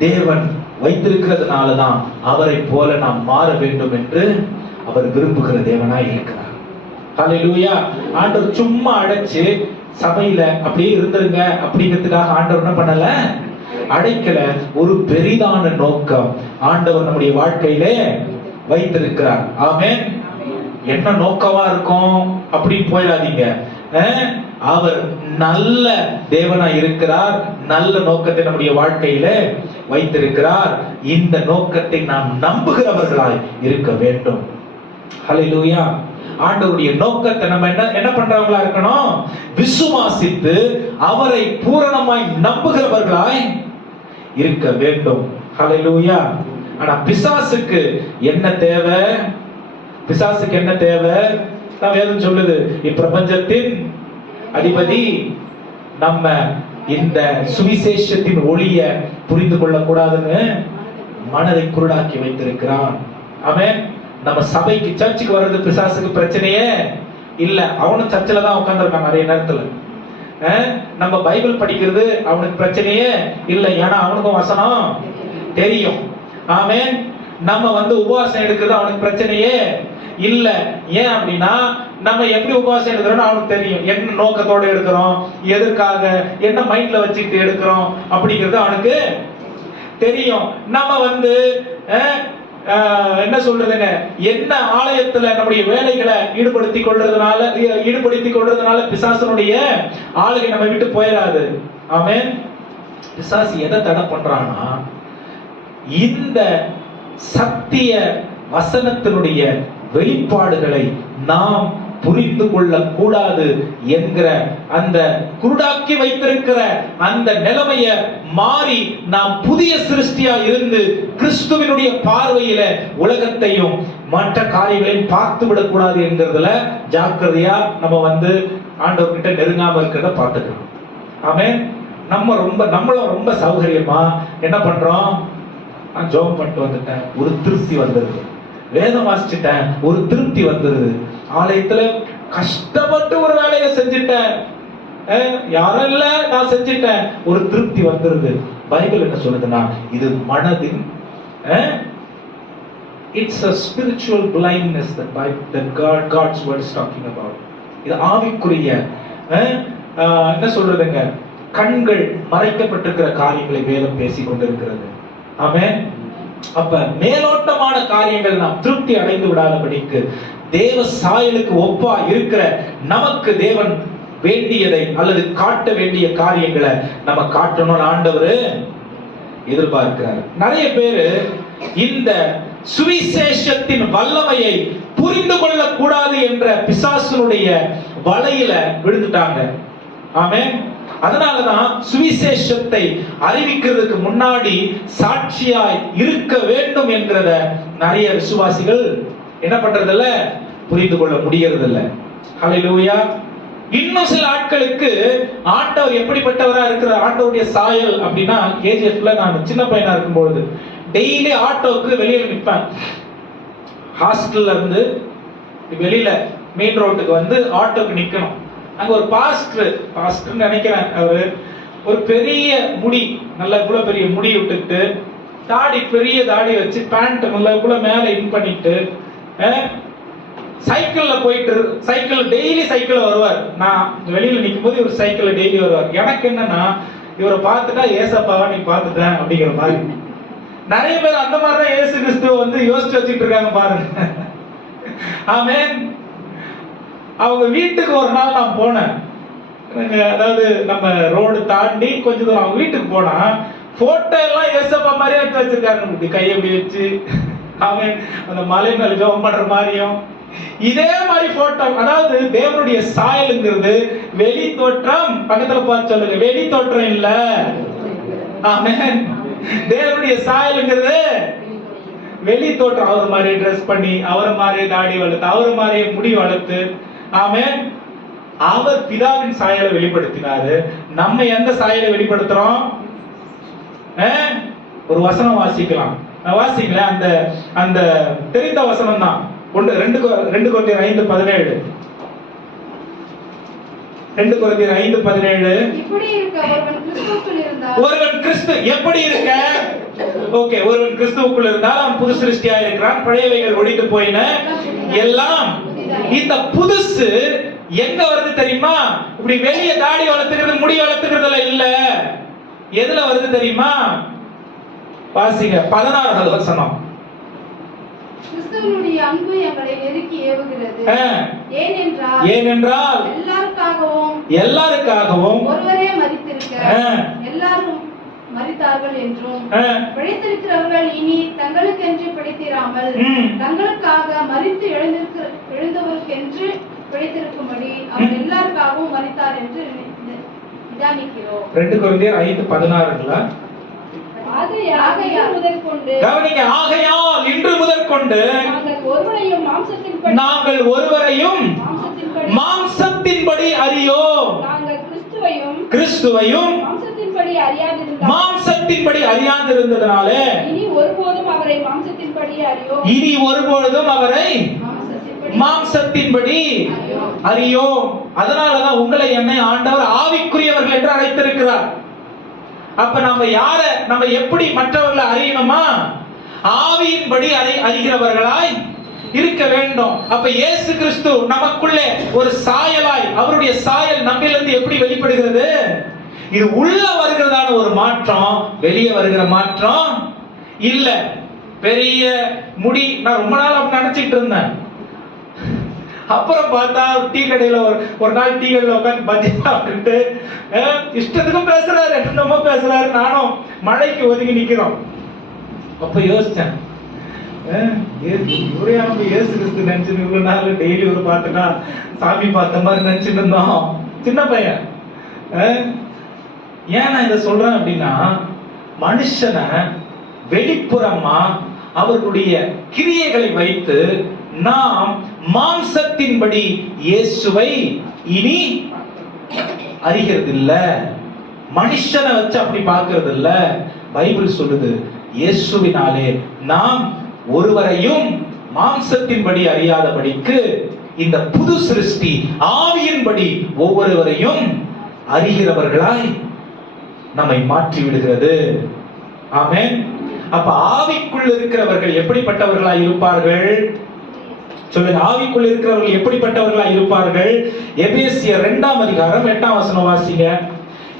தேவன் வைத்திருக்கிறதுனாலதான் அவரை போல நாம் மாற வேண்டும் என்று அவர் விரும்புகிற தேவனாய் இருக்கிறார். ஹல்லேலூயா. ஆண்டவர் சும்மா அடைச்சு சபையில அப்படியே இருந்துருங்க அப்படிங்கிறதுக்காக ஆண்டவர் என்ன பண்ணல, அடைக்கல. ஒரு பெரிதான நோக்கம் ஆண்டவர் நம்முடைய வாழ்க்கையிலே வைத்திருக்கிறார். ஆமென். என்ன நோக்கமா இருக்கும் அப்படின்னு போயிடாதீங்க. அவர் நல்ல தேவனா இருக்கிறார், நல்ல நோக்கத்தை நம்முடைய வாழ்க்கையில வைத்திருக்கிறார். இந்த நோக்கத்தை நாம் நம்புகிறவர்களாய் இருக்க வேண்டும். ஹல்லேலூயா. ஆண்டவருடைய நோக்கத்தை நம்ம என்ன பண்றவங்களா இருக்கணும்? விசுவாசித்து அவரை பூரணமாய் நம்புகிறவர்களாய் இருக்க வேண்டும். ஹல்லேலூயா. ஆனா பிசாசுக்கு என்ன தேவை? பிசாசுக்கு என்ன தேவை? வேதம் சொல்லுது, இப்பிரபஞ்சத்தின் அதிபதி நம்ம இந்த சுவிசேஷத்தின் ஒளிய புரிந்து கொள்ள கூடாதுன்னு மனதை குருடாக்கி வைத்திருக்கிறான். ஆமென். நம்ம சபைக்கு சர்ச்சுக்கு வர்றது பிசாசுக்கு பிரச்சனையே இல்ல. அவனும் சர்ச்சில் தான் உட்கார்ந்துருக்கான் நிறைய நேரத்துல. நம்ம பைபிள் படிக்கிறது அவனுக்கு பிரச்சனையே இல்ல, ஏன்னா அவனுக்கும் வசனம் தெரியும். ஆமென். நம்ம உபவாசம் எடுக்கிறது அவனுக்கு பிரச்சனையே இல்ல. ஏன் அப்படின்னா நம்ம எப்படி உபவாசம் எடுக்கிறோம் அவனுக்கு தெரியும். என்ன நோக்கத்தோட எடுக்கிறோம், எதற்காக, என்ன மைண்ட்ல வச்சுக்கிட்டு எடுக்கிறோம் அப்படிங்கிறது அவனுக்கு தெரியும். நம்ம என்ன சொல்றதுங்க, என்ன ஆலயத்துல நம்முடைய வேலைகளை ஈடுபடுத்திக் கொள்றதுனால பிசாசனுடைய ஆளுகை நம்ம விட்டு போயிடாது. ஆமென். பிசாசு எதை தடை பண்றான்னா, இந்த சத்திய வசனத்தினுடைய வெளிப்பாடுகளை நாம் புரிந்து கொள்ள கூடாது என்கிற அந்த குருடாக்கி வைத்திருக்கிற அந்த நிலைமைய மாறி நாம் புதிய சிருஷ்டியா இருந்து கிறிஸ்துவினுடைய பார்வையில உலகத்தையும் மற்ற காரியங்களையும் பார்த்து விடக்கூடாது என்கிறதுல ஜாக்கிரதையா நம்ம ஆண்டவர்கிட்ட நெருங்காம இருக்கிறத பார்த்துக்கணும். ஆமென். நம்மளும் ரொம்ப சௌகரியமா என்ன பண்றோம்? நான் ஜெபம் பண்ணிட்டு வந்துட்டேன், ஒரு திருப்தி வந்துருது. வேதம் வாசிச்சுட்டேன், ஒரு திருப்தி வந்துருது. ஆலயத்துல கஷ்டப்பட்டு ஒரு வேலையை செஞ்சுட்டேன், யாரும் இல்ல நான் செஞ்சுட்டேன், ஒரு திருப்தி வந்துருது. பைபிள் என்ன சொல்லுதுன்னா, இது மனதின் it's a spiritual blindness that God's word is talking about. இது ஆவிக்குரிய என்ன சொல்றதுங்க, கண்கள் மறைக்கப்பட்டிருக்கிற காரியங்களை வேதம் பேசிக் கொண்டிருக்கிறது. ஆமென். அப்ப மேலோட்டமான காரியங்கள் நாம் திருப்தி அடைந்து விடாதபடிக்கு தேவ சாயலுக்கு ஒப்பா இருக்கிற நமக்கு தேவன் வேண்டியதை அல்லது காட்ட வேண்டிய காரியங்களை நம்ம காட்டணும்னு ஆண்டவர் எதிர்பார்க்கிறார். நிறைய பேரு இந்த சுவிசேஷத்தின் வல்லமையை புரிந்து கொள்ள கூடாது என்ற பிசாசுனுடைய வலையில விழுந்துட்டாங்க. ஆமென். அதனாலதான் சுவிசேஷத்தை அறிவிக்கிறதுக்கு முன்னாடி சாட்சியாய் இருக்க வேண்டும் என்கிறத நிறைய விசுவாசிகள் என்ன பண்றதில்ல, புரிந்து கொள்ள முடியறதில்ல. ஹல்லேலூயா. இன்னும் சில ஆட்களுக்கு ஆண்டவர் எப்படிப்பட்டவரா இருக்கிற ஆண்டவருடைய சாயல் அப்படின்னா, கேஜிஎஃப்ல நான் சின்ன பையனா இருக்கும்பொழுது டெய்லி ஆட்டோக்கு வெளியில நிற்பேன். ஹாஸ்டல்ல இருந்து வெளியில மெயின் ரோட்டுக்கு ஆட்டோக்கு நிக்கணும். அங்க ஒரு பாஸ்டர் நினைக்கிறேன், அவரு ஒரு பெரிய முடி, நல்ல கூட பெரிய முடி விட்டுட்டு, தாடி பெரிய தாடி வச்சு, பேண்ட் நல்ல கூட மேல இன் பண்ணிட்டு, சைக்கிள்ல போயிட்டு, டெய்லி சைக்கிள் வருவார். நான் வெளியில நிக்கும் போது இவர் சைக்கிள்ல டெய்லி வருவார். எனக்கு என்னன்னா, இவரை பார்த்துட்டா ஏசப்பாவா நீ பார்த்துட்டேன் அப்படிங்கிற மாதிரி. நிறைய பேர் அந்த மாதிரி தான் இயேசு கிறிஸ்துவ வந்து யோசிச்சு வச்சுட்டு இருக்காங்க பாருங்க. ஆமென். அவங்க வீட்டுக்கு ஒரு நாள் நான் போனேன். அதாவது நம்ம ரோடு தாண்டி கொஞ்ச தூரம் அவங்க வீட்டுக்கு போனா போட்டோ எல்லாம் ஏசப்பா மாதிரியே எடுத்து வச்சிருக்காங்க. இப்படி கையை இப்படி வச்சு அவன் அந்த மலை மேல ஜெபம் பண்ற மாதிரியும் இதே மாதிரி போட்டோ. அதாவது தேவனுடைய சாயலுங்கிறது வெளி தோற்றம். பக்கத்துல பார்த்து சொல்லுங்க, வெளி தோற்றம் இல்ல. ஆமென். தேவனுடைய சாயலுங்கிறது வெளி தோற்றம். அவர் மாதிரி ட்ரெஸ் பண்ணி, அவரை மாதிரி தாடி வளர்த்து, அவரை மாதிரி முடி வளர்த்து, ஆமென், அவர் பிதாவின் சாயலை வெளிப்படுத்தினாரு. நம்ம எந்த சாயலை வெளிப்படுத்துறோம்? ஒரு வசனம் வாசிக்கலாம், வாசிக்கல. அந்த அந்த தெரிந்த வசனம் தான் 2 கொரிந்தியர் 5:17. 2 கொரிந்தியர் 5:17. இப்படி இருக்க ஒருவன் கிறிஸ்துவுக்குள் இருந்தால், ஒருவன் கிறிஸ்து எப்படி இருக்க? ஓகே, ஒருவன் கிறிஸ்துவுக்குள் இருந்தால் அவன் புது சிருஷ்டியா இருக்கிறான், பழையவைகள் ஒழிந்து போயின, எல்லாம். இந்த புதுசு எங்க வருது தெரியுமா? இப்படி வெளிய தாடி வளர்த்துக்கிறது, முடி வளர்த்துக்கிறதுல இல்ல. எதுல வருது தெரியுமா? வாசிங்க 16வது வசனம். கிறிஸ்துவினுடைய அன்பு எங்களை நெருக்கி ஏவுகிறது. ஏனென்றால் எல்லாருக்காகவும் ஒருவரே மரித்திருக்க எல்லாரும் மரித்தார்கள் என்றும், பிழைத்திருக்கிறவர்கள் இனி தங்களுக்கென்று பிழைத்திராமல் தங்களுக்காக மரித்து எழுந்தவருக்கென்று பிழைத்திருக்கும்படி அவர் எல்லாருக்காகவும் மரித்தார் என்று நிதானிக்கிறோம். 2 கொரிந்தியர் 5:16. கவனிங்க, ஆகையால் இன்று முதற்கொண்டு நாங்கள் ஒருவரையும் மாம்சத்தின்படி அறியோம். கிறிஸ்துவையும் மாம்சத்தின்படி அறியாதிருந்ததனாலே இனி ஒருபோதும் அவரை மாம்சத்தின்படி அறியோம். அதனாலதான் உங்களை என்னை ஆண்டவர் ஆவிக்குரியவர்கள் என்று அழைத்திருக்கிறார். அப்ப நம்ம எப்படி மற்றவர்களை அறியணுமா? ஆவியின்படி அறிகிறவர்களாய் இருக்க வேண்டும். அப்ப இயேசு கிறிஸ்து நமக்குள்ளே ஒரு சாயலாய், அவருடைய சாயல் நம்மிலிருந்து எப்படி வெளிப்படுகிறது? இது உள்ள வருகிறதான ஒரு மாற்றம், வெளியே வருகிற மாற்றம் இல்ல. பெரிய முடி, நான் ரொம்ப நாள் அப்படி நினைச்சிட்டு இருந்தேன். அப்புறம் பார்த்தா டீ கடையில ஒரு நாள் டீ கடையில உட்காந்து பஜ்ஜி சாப்பிட்டு இஷ்டத்துக்கும் பேசுறாரு, என்னமோ பேசுறாரு. நானும் மழைக்கு ஒதுங்கி நிக்கிறோம். அப்ப யோசிச்சேன், இயேசு கிறிஸ்து நினைச்சு இவ்வளவு நாள் டெய்லி ஒரு பாட்டுனா சாமி பார்த்த மாதிரி நினைச்சிட்டு இருந்தோம். சின்ன பையன். ஏன் நான் இதை சொல்றேன் அப்படின்னா, மனுஷனை வெளிப்புறமா அவர்களுடைய கிரியைகளை வைத்து நாம் மாம்சத்தின்படி இயேசுவை இனி அறிகிறது இல்ல. மனுஷனை வச்சு அப்படி பார்க்கிறது இல்ல. பைபிள் சொல்லுது, இயேசுவினாலே நாம் ஒருவரையும் மாம்சத்தின்படி அறியாதபடிக்கு இந்த புது சிருஷ்டி ஆவியின்படி ஒவ்வொருவரையும் அறிகிறவர்களாய் நம்மை மாற்றி விடுகிறது. ஆமென். அப்ப ஆவிக்குள் இருக்கிறவர்கள் எப்படிப்பட்டவர்களாய் இருப்பார்கள்? சொல்லுங்க, ஆவிக்குள் இருக்கிறவர்கள் எப்படிப்பட்டவர்களாய் இருப்பார்கள்? எபேசியர் 2ஆம் அதிகாரம் 8ஆம் வசனம் வாசிங்க.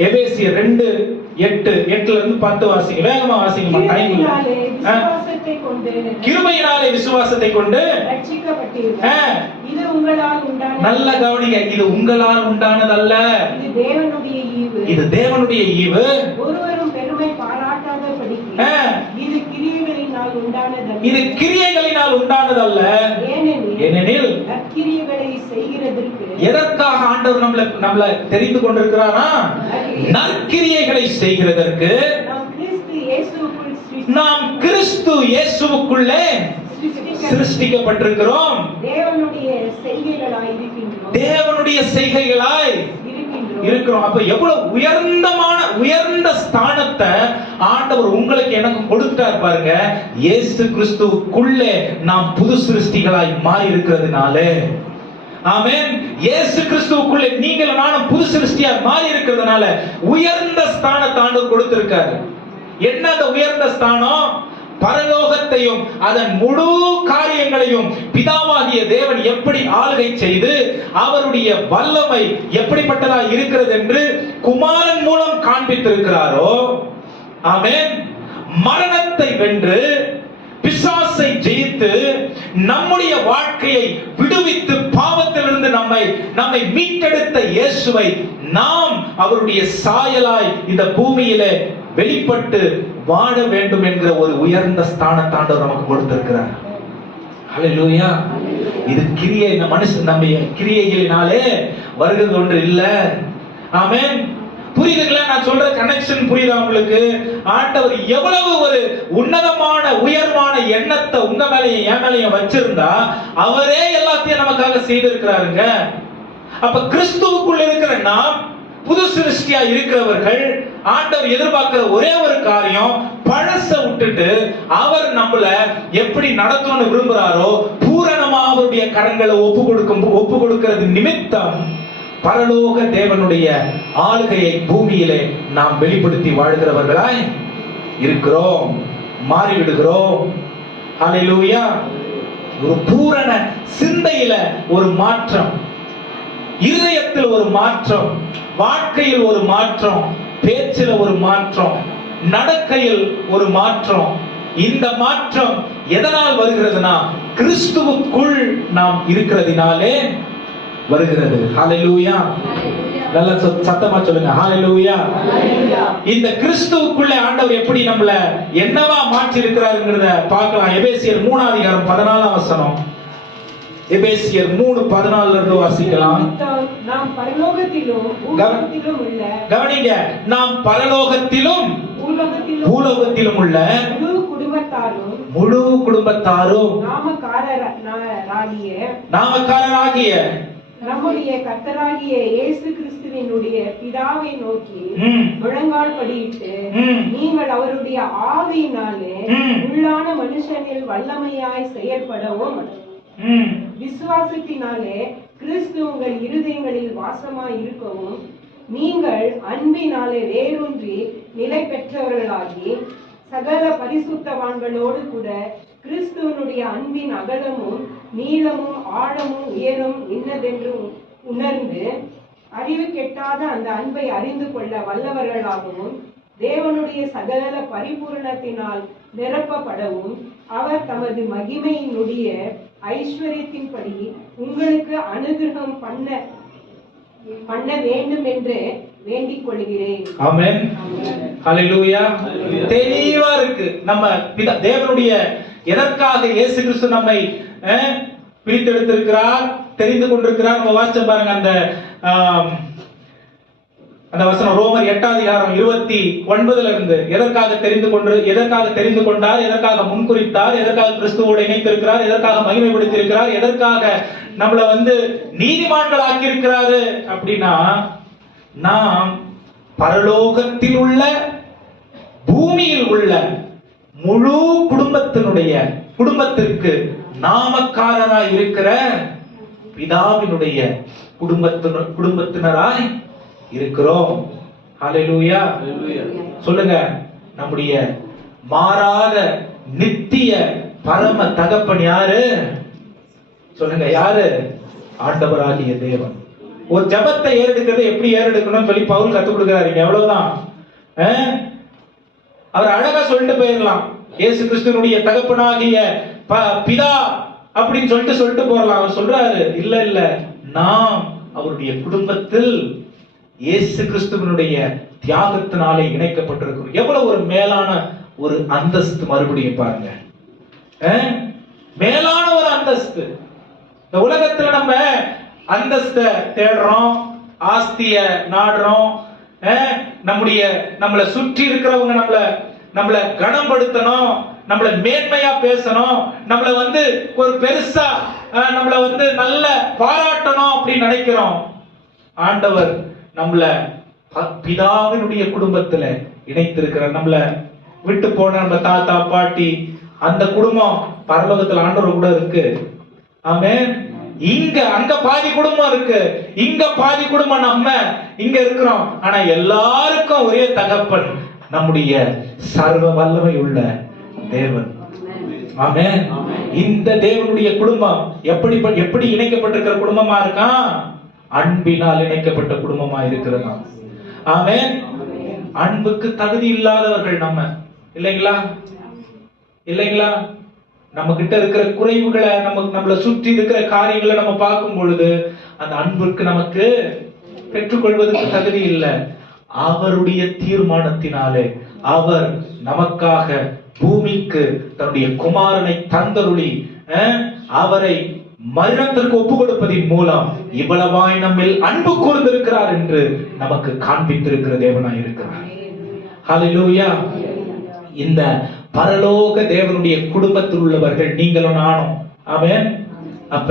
எபேசியர் 2:8 இருந்து 10 வாசிங்க. வேகமா வாசிங்க. கிருபையினாலே விசுவாசத்தை கொண்டு நல்ல கவனிங்க, இது உங்களால் உண்டானதல்ல, இது தேவனுடைய ஈவு. இது கிரியைகளினால் உண்டானதல்ல. ஏனெனில் எதற்காக ஆண்டவர் நம்மளை தெரிந்து கொண்டிருக்கிறாரா? நற்கிரியைகளை செய்கிறதற்கு. நாம் கிறிஸ்து இயேசுவுக்குள்ளே சிருஷ்டிக்கப்பட்டிருக்கிறோம். தேவனுடைய செய்கைகளாய் இருக்கிறோம். அப்ப எவ்வளவு உயர்ந்த ஸ்தானத்தை ஆண்டவர் உங்களுக்கு எனக்கு கொடுத்துட்டார் பாருங்க. இயேசு கிறிஸ்துவுக்குள்ளே நாம் புது சிருஷ்டிகளாய் மாறி இருக்கிறதுனால. ஆமென். இயேசு கிறிஸ்துவுக்குள்ளே நீங்கள் நானும் புது சிருஷ்டியா மாறி இருக்கிறதுனால உயர்ந்த ஸ்தானத்தை ஆண்டவர் கொடுத்திருக்காரு. என்ன அந்த உயர்ந்த ஸ்தானம்? பரலோகத்தையும் அதன் முழு காரியங்களையும் பிதாவாகிய தேவன் எப்படி ஆளுகை செய்து அவருடைய வல்லமை எப்படிப்பட்டதா இருக்கிறது என்று குமாரன் மூலம் காண்பித்திருக்கிறாரோ, ஆமென், மரணத்தை வென்று பிசாசை ஜெயித்து நம்முடைய வாழ்க்கையை விடுவித்து பாவத்திலிருந்து நம்மை மீட்டெடுத்த இயேசுவை நாம் அவருடைய சாயலாய் இந்த பூமியிலே வெளிப்பட்டு வாழ வேண்டும் என்கிற ஒரு உயர்ந்த ஸ்தானத்தாண்டவர் நமக்கு கொடுத்திருக்கிறார். ஹல்லேலூயா. இது கிரியை, இந்த மனுஷன் நம்ம கிரியைகளினாலே வருகிறது ஒன்று இல்ல. ஆமென். புரியுதுங்களா? நான் சொல்ற கனெக்ஷன் புரியுதா உங்களுக்கு? ஆண்டவர் எவ்வளவு ஒரு உன்னதமான உயர்வான எண்ணத்தை உங்க மேலையும் என் மேலையும் வச்சிருந்தா அவரே எல்லாத்தையும் நமக்காக செய்திருக்கிறாருங்க. அப்ப கிறிஸ்துவுக்குள் இருக்கிற நாம், புது சிருஷ்டியா இருக்கிறவர்கள், ஆண்டவர் எதிர்பார்க்கிற ஒரே ஒரு காரியம், பழச விட்டுட்டு அவர் நம்மள எப்படி நடத்தணும்னு விரும்புறாரோ பூரணமா அவருடைய கரங்களை ஒப்பு கொடுக்கிறது நிமித்தம் பரலோக தேவனுடைய ஆளுகையை பூமியிலே நாம் வெளிப்படுத்தி வாழ்கிறவர்களாய் இருக்கிறோம், மாறிவிடுகிறோம். ஹல்லேலூயா. ஒரு பூரண சிந்தையில ஒரு மாற்றம், இருதயத்தில் ஒரு மாற்றம், வாழ்க்கையில் ஒரு மாற்றம், பேச்சில் ஒரு மாற்றம், நடக்கையில் ஒரு மாற்றம். இந்த மாற்றம் எதனால் வருகிறதுனா கிறிஸ்துவுக்குள் நாம் இருக்கிறதினாலே வருகிறது. ஹல்லேலூயா. நல்ல சத்தமா சொல்லுங்க. ஹல்லேலூயா. இந்த கிறிஸ்துவுக்குள்ளே ஆண்டவர் எப்படி நம்மள என்னவா மாற்றி இருக்கிறாருங்கிறத பார்க்கலாம். எபேசியர் 3:14 எபேசியர் 3:14 இருந்து வாசிக்கலாம். நாம் பரலோகத்திலும் பூலோகத்திலும் உள்ள, கவனிங்க, நாம் பரலோகத்திலும் பூலோகத்திலும் உள்ள முழு குடும்பத்தாரும் நாமக்காரராகிய நம்முடைய கர்த்தராகிய இயேசு கிறிஸ்துவினுடைய பிதாவை நோக்கி முழங்கால் படியிட்டு, நீங்கள் அவருடைய ஆவியினாலே உள்ளான மனுஷனில் வல்லமையாய் செயல்படவும் விசுவாசத்தினாலே கிறிஸ்து உங்கள் இருதயங்களில் வாசமாய் இருக்கவும், நீங்கள் அன்பினாலே வேரூன்றி நிலை பெற்றவர்களாகி சகல பரிசுத்தவான்களோடு கூட கிறிஸ்துவனுடைய அன்பின் அகலமும் நீளமும் ஆழமும் உயரம் இன்னதென்று உணர்ந்து அறிவு கெட்டாத அந்த அன்பை அறிந்து கொள்ள வல்லவர்களாகவும் தேவனுடைய சகல பரிபூரணத்தினால் நிரப்பப்படவும் அவர் தமது மகிமையினுடைய ஐஸ்வர்யத்தின்படி உங்களுக்கு அனுகிரகம் பண்ண வேண்டும் என்று வேண்டிக் கொள்கிறேன். ஆமென். ஹல்லேலூயா. தெளிவா இருக்கு. நம்ம தேவனுடைய எதற்காக இயேசு கிறிஸ்து நம்மை பிரித்தெடுத்திருக்கிறார், தெரிந்து கொண்டிருக்கிறார். நம்ம வாசிச்சோம் பாருங்க அந்த வசனம், ரோமர் 8:29 இருந்து. எதற்காக தெரிந்து கொண்டார், எதற்காக முன்குறித்தார், எதற்காக கிறிஸ்துவோடு இணைத்திருக்கிறார், எதற்காக மகிமைப்படுத்தியிருக்கிறார், எதற்காக நம்மள நீதிமான்கள் ஆக்கியிருக்கிறாரு அப்படின்னா, நாம் பரலோகத்தில் உள்ள பூமியில் உள்ள முழு குடும்பத்திற்கு நாமக்காரராய் இருக்கிற பிதாவினுடைய குடும்பத்தினராய் இருக்கிறோம். ஹல்லேலூயா. சொல்லுங்க, நம்முடைய மாறாத நித்திய பரம தகப்பன் யாரு? சொல்லுங்க, யாரு? ஆண்டவராகிய தேவன். ஒரு ஜபத்தை ஏறெடுக்கிறது எப்படி ஏறெடுக்கணும்னு சொல்லி பவுல் கத்துக் கொடுக்கிறாரு. எவ்வளவுதான் அவர் அழகா சொல்லிட்டு போயிடலாம். இயேசு கிறிஸ்துவனுடைய தகப்பனாகிய பிதா அப்படின்னு சொல்லிட்டு போறலாம். அவர் சொல்றாரு, இல்ல, நாம் அவருடைய குடும்பத்தில் இயேசு கிறிஸ்துவனுடைய தியாகத்தினாலே இணைக்கப்பட்டிருக்கிறோம். எவ்வளவு ஒரு மேலான ஒரு அந்தஸ்து. மறுபடியும் பாருங்க, மேலான ஒரு அந்தஸ்து. இந்த உலகத்துல நம்ம அந்தஸ்தை தேடுறோம், ஆஸ்திய நாடுறோம், நம்மளை சுற்றி இருக்கிறவங்க நம்மள கனப்படுத்தணும், நம்மள மேன்மையா பேசணும், நம்மள ஒரு பெருசா நம்மள நல்ல பாராட்டணும் அப்படின்னு நினைக்கிறோம். ஆண்டவர் நம்மள பிதாவினுடைய குடும்பத்துல இணைத்திருக்கிறார். நம்மள விட்டு போன நம்ம தாத்தா பாட்டி அந்த குடும்பம் பரலோகத்துல ஆண்டவர் கூட இருக்கு. ஆமென். அங்க பாதி குடும்பம் இருக்கு, இங்க பாதி குடும்பம் நம்ம இங்க இருக்கிறோம். ஆனா எல்லாருக்கும் ஒரே தகப்பன், நம்முடைய சர்வ வல்லமை உள்ள தேவன். ஆமென். இந்த தேவனுடைய குடும்பம் எப்படி இணைக்கப்பட்டிருக்கிற குடும்பமா இருக்கான்? அன்பினால் இணைக்கப்பட்ட குடும்பமா இருக்கிறதா? ஆமென். அன்புக்கு தகுதி இல்லாதவர்கள் நம்ம. இல்லைங்களா? இல்லைங்களா? நம்ம கிட்ட இருக்கிற குறைவுகளை, நம்மளை சுற்றி இருக்கிற காரியங்களை நம்ம பார்க்கும் பொழுது அந்த அன்புக்கு நமக்கு பெற்றுக்கொள்வதற்கு தகுதி இல்லை. அவருடைய தீர்மானத்தினாலே அவர் நமக்காக பூமிக்கு தன்னுடைய குமாரனை தந்தருளி அவரை மரணத்திற்கு ஒப்பு கொடுப்பதின் மூலம் இவ்வளவாய் நம்மில் அன்பு கூர்ந்திருக்கிறார் என்று நமக்கு காண்பித்திருக்கிற தேவனாய் இருக்கிறார். ஹல்லேலூயா. இந்த பரலோக தேவனுடைய குடும்பத்தில் உள்ளவர்கள் நீங்களும் நானும். ஆமென். அப்ப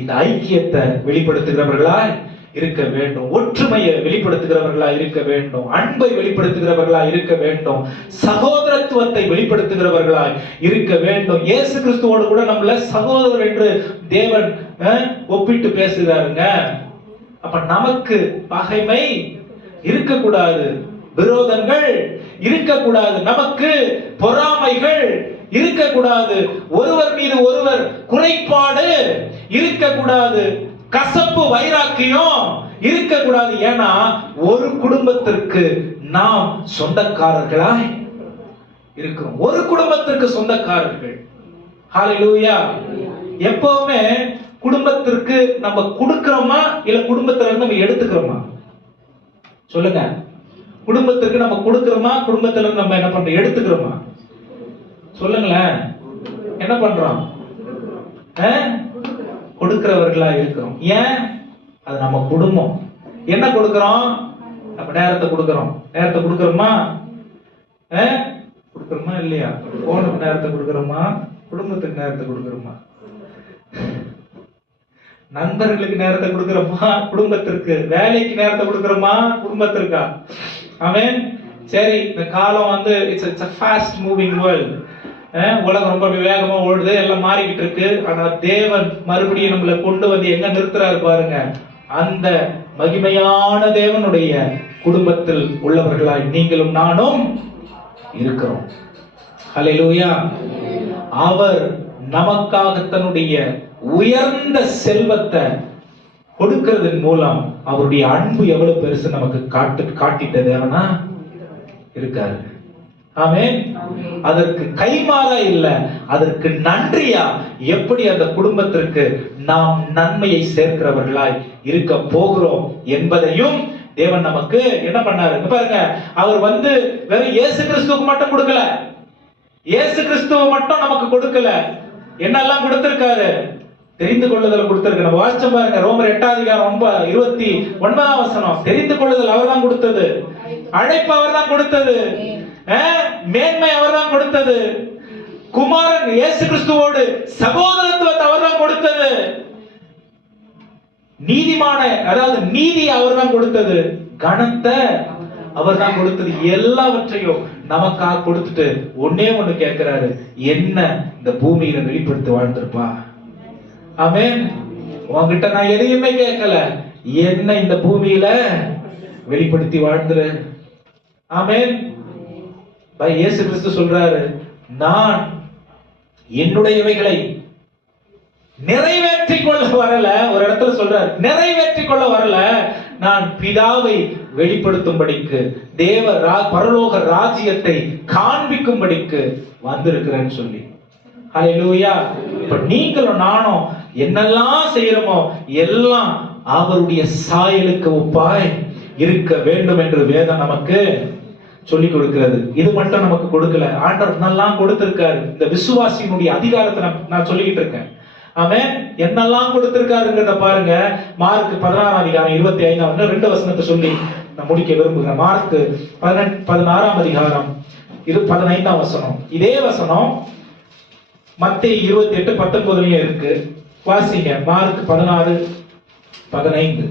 இந்த ஐக்கியத்தை வெளிப்படுத்துகிறவர்களாய் இருக்க வேண்டும், ஒற்றுமையை வெளிப்படுத்துகிறவர்களா இருக்க வேண்டும், அன்பை வெளிப்படுத்துகிறவர்களா இருக்க வேண்டும், சகோதரத்துவத்தை வெளிப்படுத்துகிறவர்களாய் இருக்க வேண்டும். இயேசு கிறிஸ்துவோடு கூட நம்மள சகோதரர் என்று தேவன் ஒப்பிட்டு பேசுகிறாருங்க. அப்ப நமக்கு பகைமை இருக்கக்கூடாது, விரோதங்கள் இருக்கக்கூடாது, நமக்கு பொறாமைகள் இருக்கக்கூடாது, ஒருவர் மீது ஒருவர் குறைபாடு இருக்கக்கூடாது, கசப்பு வைராக்கியம் இருக்கக்கூடாது. ஏன்னா ஒரு குடும்பத்திற்கு நாம் சொந்தக்காரர்களாய் இருக்கிறோம், ஒரு குடும்பத்திற்கு சொந்தக்காரர்கள். ஹல்லேலூயா. எப்பவுமே குடும்பத்திற்கு நம்ம கொடுக்கிறோமா இல்ல குடும்பத்துல இருந்து நம்ம எடுத்துக்கிறோமா? சொல்லுங்க. குடும்பத்திற்கு நம்ம கொடுக்கிறோமா, குடும்பத்துல இருந்து நம்ம என்ன பண்றோம், எடுத்துக்கிறோமா? சொல்லுங்களேன். என்ன பண்றோம்? கொடுக்கிறவர்களா இருக்கிறோம். ஏன்? அது நம்ம குடும்பம். என்ன கொடுக்கிறோம்? நம்ம நேரத்தை கொடுக்கிறோம். நேரத்தை கொடுக்கிறோமா? கொடுக்கிறோமா இல்லையா? போனுக்கு நேரத்தை கொடுக்கிறோமா, குடும்பத்துக்கு நேரத்தை கொடுக்கிறோமா, நண்பர்களுக்கு நேரத்தை கொடுக்கிறோமா, குடும்பத்திற்கு, வேலைக்கு நேரத்தை கொடுக்கிறோமா, குடும்பத்திற்கா? ஆமென். சரி, இந்த காலம் வந்து it's a fast moving world. உலகம் ரொம்ப வேகமா ஓடுது, எல்லாம் மாறிக்கிட்டு இருக்கு. ஆனா தேவன் மறுபடியும் நம்மளை கொண்டு வந்து எங்க நிறுத்துறாரு பாருங்க, அந்த மகிமையான தேவனுடைய குடும்பத்தில் உள்ளவர்களாய் நீங்களும் நானும் இருக்கிறோம். ஹல்லேலூயா. அவர் நமக்காக தன்னுடைய உயர்ந்த செல்வத்தை கொடுக்கிறதன் மூலம் அவருடைய அன்பு எவ்வளவு பெருசு நமக்கு காட்டிட்ட தேவனா இருக்காரு. ஆமென். அதற்கு கைமாறா இல்ல, அதற்கு நன்றியா எப்படி அந்த குடும்பத்திற்கு நாம் நன்மையை சேர்க்கிறவர்களாய் இருக்க போகிறோம் என்பதையும் தேவன் நமக்கு என்ன பண்ணாரு பாருங்க. அவர் வந்து வெறும் இயேசு கிறிஸ்துவுக்கு மட்டும் கொடுக்கல, இயேசு கிறிஸ்துவ மட்டும் நமக்கு கொடுக்கல, என்னெல்லாம் கொடுத்திருக்காரு? தெரிந்து கொள்ளுதல் கொடுத்திருக்க. நம்ம வாசிச்ச பாருங்க, ரோமர் 8:29 தெரிந்து கொள்ளுதல் அவர் தான் கொடுத்தது, அழைப்பு அவர் தான் கொடுத்தது, மேன்மை அவர் தான் கொடுத்தது, குமாரன் இயேசு கிறிஸ்துவோடு சகோதரத்துவத்தை அவர் தான் கொடுத்தது, நீதிமான அதாவது நீதி அவர் தான் கொடுத்தது, கனத்தை அவர் தான் கொடுத்தது. எல்லாவற்றையும் நமக்காக கொடுத்துட்டு ஒன்னே ஒண்ணு கேட்கிறாரு, என்ன இந்த பூமியில வெளிப்படுத்தி வாழ்ந்திருப்பா? ஆமென். உன்கிட்ட நான் எதையுமே கேட்கல, என்ன இந்த பூமியில வெளிப்படுத்தி வாழ்ந்துரு. ஆமென். இயேசு கிறிஸ்து சொல்றாரு, நான் என்னுடையவைகளை நிறைவேற்றிக் கொள்ள வரல. ஒரு இடத்துல சொல்றாரு, நிறைவேற்றிக் கொள்ள வரல, நான் பிதாவை வெளிப்படுத்தும்படிக்கு, பரலோக ராஜ்யத்தை காண்பிக்கும்படிக்கு வந்திருக்கிறேன்னு சொல்லி. ஹல்லேலூயா. இப்ப நீங்களும் நானும் என்னெல்லாம் செய்யறோமோ எல்லாம் அவருடைய சாயலுக்கு ஒப்பாய் இருக்க வேண்டும் என்று வேதம் நமக்கு சொல்லி கொடுக்கிறது. இது மட்டும் நமக்கு கொடுக்கல, ஆண்டவர் என்னெல்லாம் கொடுத்திருக்காரு. இந்த விசுவாசியினுடைய அதிகாரத்தை நான் சொல்லிக்கிட்டு இருக்கேன். ஆமென். என்னெல்லாம் கொடுத்திருக்காருங்கிறத பாருங்க. மார்க் 16:25 2 வசனத்தை சொல்லி நான் முடிக்க விரும்புகிறேன். மார்க் 16:15 இதே வசனம் மத்தேயு 28:19 இருக்கு. வாசிங்க. மார்க் 16:15.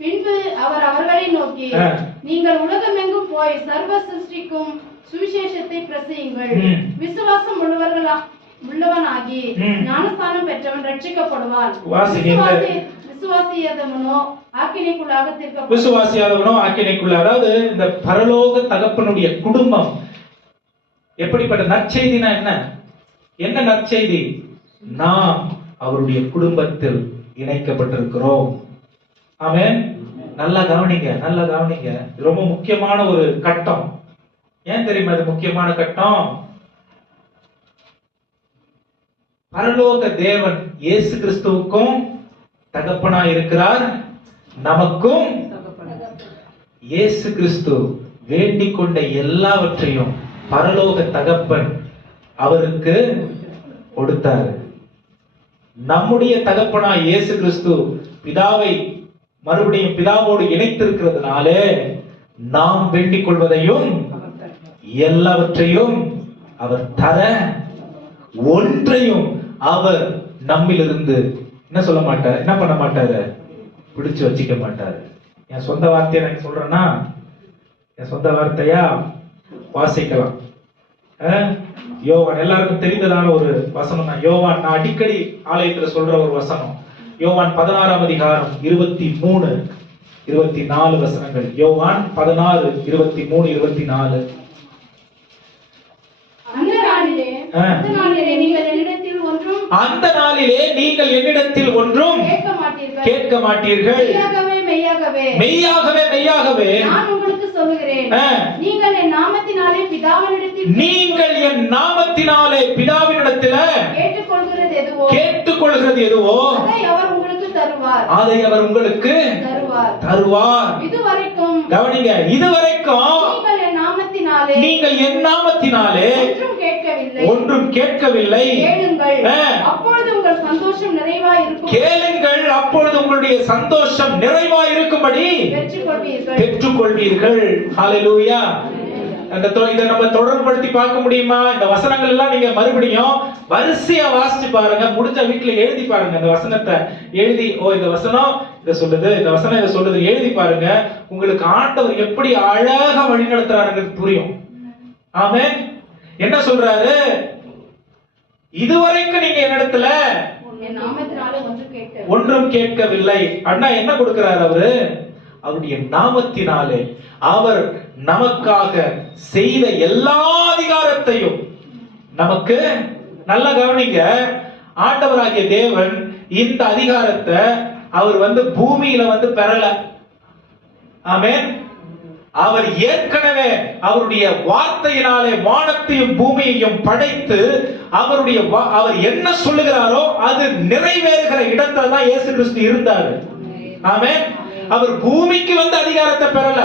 பின்பு அவர் அவர்களை நோக்கி, நீங்கள் உலகமெங்கும் போய் சர்வ சிருஷ்டிக்கும் சுவிசேஷத்தை பிரசங்கியுங்கள். விசுவாசம் உள்ளவனாகி ஞானஸ்தானம் பெற்றவன் ரட்சிக்கப்படுவான். விசுவாசியாதவனோ ஆக்கினைக்குள்ளாக. அதாவது இந்த பரலோக தகப்பனுடைய குடும்பம் எப்படிப்பட்ட நற்செய்தினா என்ன நற்செய்தி? நாம் அவருடைய குடும்பத்தில் இணைக்கப்பட்டிருக்கிறோம். ஆமென். நல்லா கவனிங்க. ரொம்ப முக்கியமான ஒரு கட்டம். ஏன் தெரியுமா அது முக்கியமான கட்டம்? பரலோக தேவன் இயேசு கிறிஸ்துவுக்கும் தகப்பனா இருக்கிறார், நமக்கும். இயேசு கிறிஸ்து வேண்டிக் கொண்ட எல்லாவற்றையும் பரலோக தகப்பன் அவருக்கு கொடுத்தார். நம்முடைய தகப்பனா இயேசு கிறிஸ்து பிதாவை மறுபடியும் பிதாவோடு இணைத்திருக்கிறதுனாலே நாம் வேண்டிக் கொள்வதையும் எல்லாவற்றையும் அவர் தர, ஒன்றையும் அவர் நம்மிலிருந்து என்ன சொல்ல மாட்டார், என்ன பண்ண மாட்டாரு, பிடிச்சு வச்சுக்க மாட்டாரு. என் சொந்த வார்த்தையை நான் சொல்றேன்னா, என் சொந்த வார்த்தையா வாசிக்கலாம். யோவான் எல்லாருக்கும் தெரிந்ததான ஒரு வசனம் தான். யோவான் நான் அடிக்கடி ஆலயத்துல சொல்ற ஒரு வசனம். யோவான் 16ஆம் அதிகாரம் 23, 24 வசனங்கள். யோவான் 16, 23, 24. அந்த நாளிலே நீங்கள் என்னிடத்தில் ஒன்றும் கேட்க மாட்டீர்கள். மெய்யாகவே மெய்யாகவே நான் உங்களுக்கு சொல்லுகிறேன், நீங்கள் என் நாமத்தினாலே பிதாவினிடத்தில் கேட்டுக்கொள்கிறது எதுவோ அதை அவர் உங்களுக்கு தருவார். இதுவரைக்கும் கவனிங்க, இதுவரைக்கும் நீங்கள் என் நாமத்தினாலே ஒன்றும் கேட்கவில்லை. அப்பொழுது உங்கள் சந்தோஷம் நிறைவாய் இருக்கும். கேளுங்கள், அப்பொழுது உங்களுடைய சந்தோஷம் நிறைவாய் இருக்கும்படி பெற்றுக்கொள்வீர்கள். ஹல்லேலூயா. இதை நம்ம தொடர்புபடுத்தி பார்க்க முடியுமா? இந்த வசனங்கள் எல்லாம் நீங்க மறுபடியும் வரிசையா வாசிச்சு பாருங்க. முடிஞ்ச வீட்டுல எழுதி பாருங்க. இந்த வசனத்தை எழுதி, இந்த வசனம் இதை சொல்லுது, இந்த வசனம் இதை சொல்லுது, எழுதி பாருங்க. உங்களுக்கு ஆண்டவர் எப்படி அழகா வழி நடத்துறாருங்கிறது புரியும். ஆமென். என்ன சொல்றாரு? இதுவரைக்கும் நீங்க என்னிடத்துல ஒன்றும் கேட்கவில்லை. அண்ணா என்ன கொடுக்கிறார் அவரு? அவருடைய நாமத்தினாலே அவர் நமக்காக செய்த எல்லா அதிகாரத்தையும் நமக்கு. நல்ல கவனிங்க, ஆண்டவராகிய தேவன் இந்த அதிகாரத்தை அவர் பூமியில பெறல. ஆமென். அவர் ஏற்கனவே அவருடைய வார்த்தையினாலே வானத்தையும் பூமியையும் படைத்து அவர் என்ன சொல்லுகிறாரோ அது நிறைவேறுகிற இடத்துல தான் இயேசு கிறிஸ்து இருந்தார். ஆமென். அவர் பூமிக்கு அதிகாரத்தை பெறல.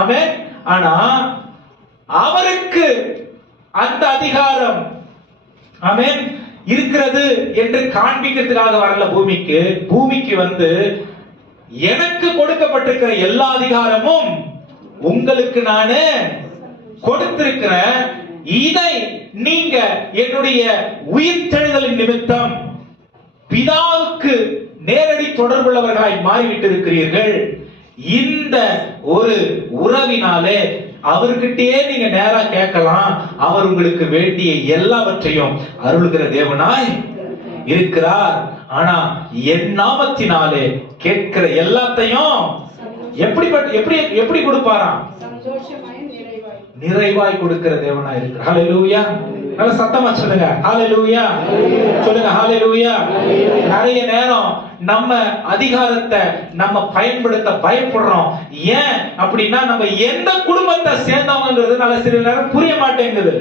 ஆமென். ஆனா அவருக்கு அந்த அதிகாரம் ஆமென் இருக்கிறது என்று காண்பிக்கிறதுக்காக வரல பூமிக்கு. பூமிக்கு எனக்கு கொடுக்கப்பட்டிருக்கிற எல்லா அதிகாரமும் உங்களுக்கு நானே கொடுத்திருக்கிறேன். இதை நீங்க என்னுடைய உயிர்த்தெழுதலின் நிமித்தம் பிதாவுக்கு நேரடி தொடர்புள்ளவர்களாய் மாறிவிட்டு இருக்கிறீர்கள். இந்த ஒரு உறவினாலே அவர்கிட்டே நீங்க நேரா கேட்கலாம். அவர் உங்களுக்கு வேண்டிய எல்லாவற்றையும் அருள்கிற தேவனாய் இருக்கிறார். ஆனா என் நாமத்தினாலே கேட்கிற எல்லாத்தையும் எப்படி கொடுப்பாராம்? நிறைவாய் கொடுக்கிற தேவனாய் இருக்கிறார். ஹல்லேலூயா. நல்ல சத்தமா சொல்லுங்க ஹல்லேலூயா. சொல்லுங்க ஹல்லேலூயா. நிறைய நேரம் நம்ம அதிகாரத்தை நம்ம பயன்படுத்த பயப்படுறோம். ஏன் அப்படின்னா நம்ம எந்த குடும்பத்தை சேர்ந்தவங்கிறது நல்ல சில நேரம் புரிய மாட்டேங்குது.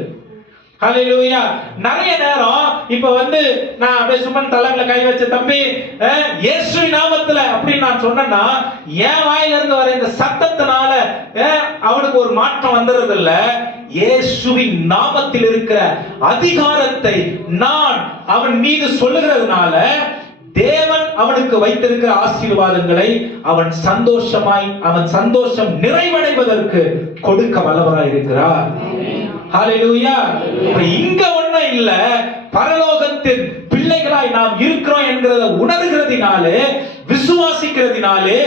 ஹல்லேலூயா. நிறைய நேரம் இப்ப நான் அப்படியே சுமன் தலைமையில கை வச்ச தம்பி இயேசுவின் நாமத்துல அப்படின்னு நான் சொன்னேன்னா என் வாயில இருந்து வர இந்த சத்தத்தினால அவனுக்கு ஒரு மாற்றம் வந்துறது இல்ல. இயேசுவின் நாமத்தில் இருக்கிற அதிகாரத்தை நான் அவன் மீது சொல்லுகிறதுனால தேவன் அவனுக்கு வைத்திருக்கிற ஆசீர்வாதங்களை அவன் சந்தோஷம் நிறைவடைவதற்கு கொடுக்க வல்லவராய் இருக்கிறார். ஹல்லேலூயா. இங்க ஒண்ணும் இல்ல, பரலோகத்தின் பிள்ளைகளாய் நாம் இருக்கிறோம் என்கிறத உணர்கிறதினாலே, விசுவாசிக்கிறதினாலே,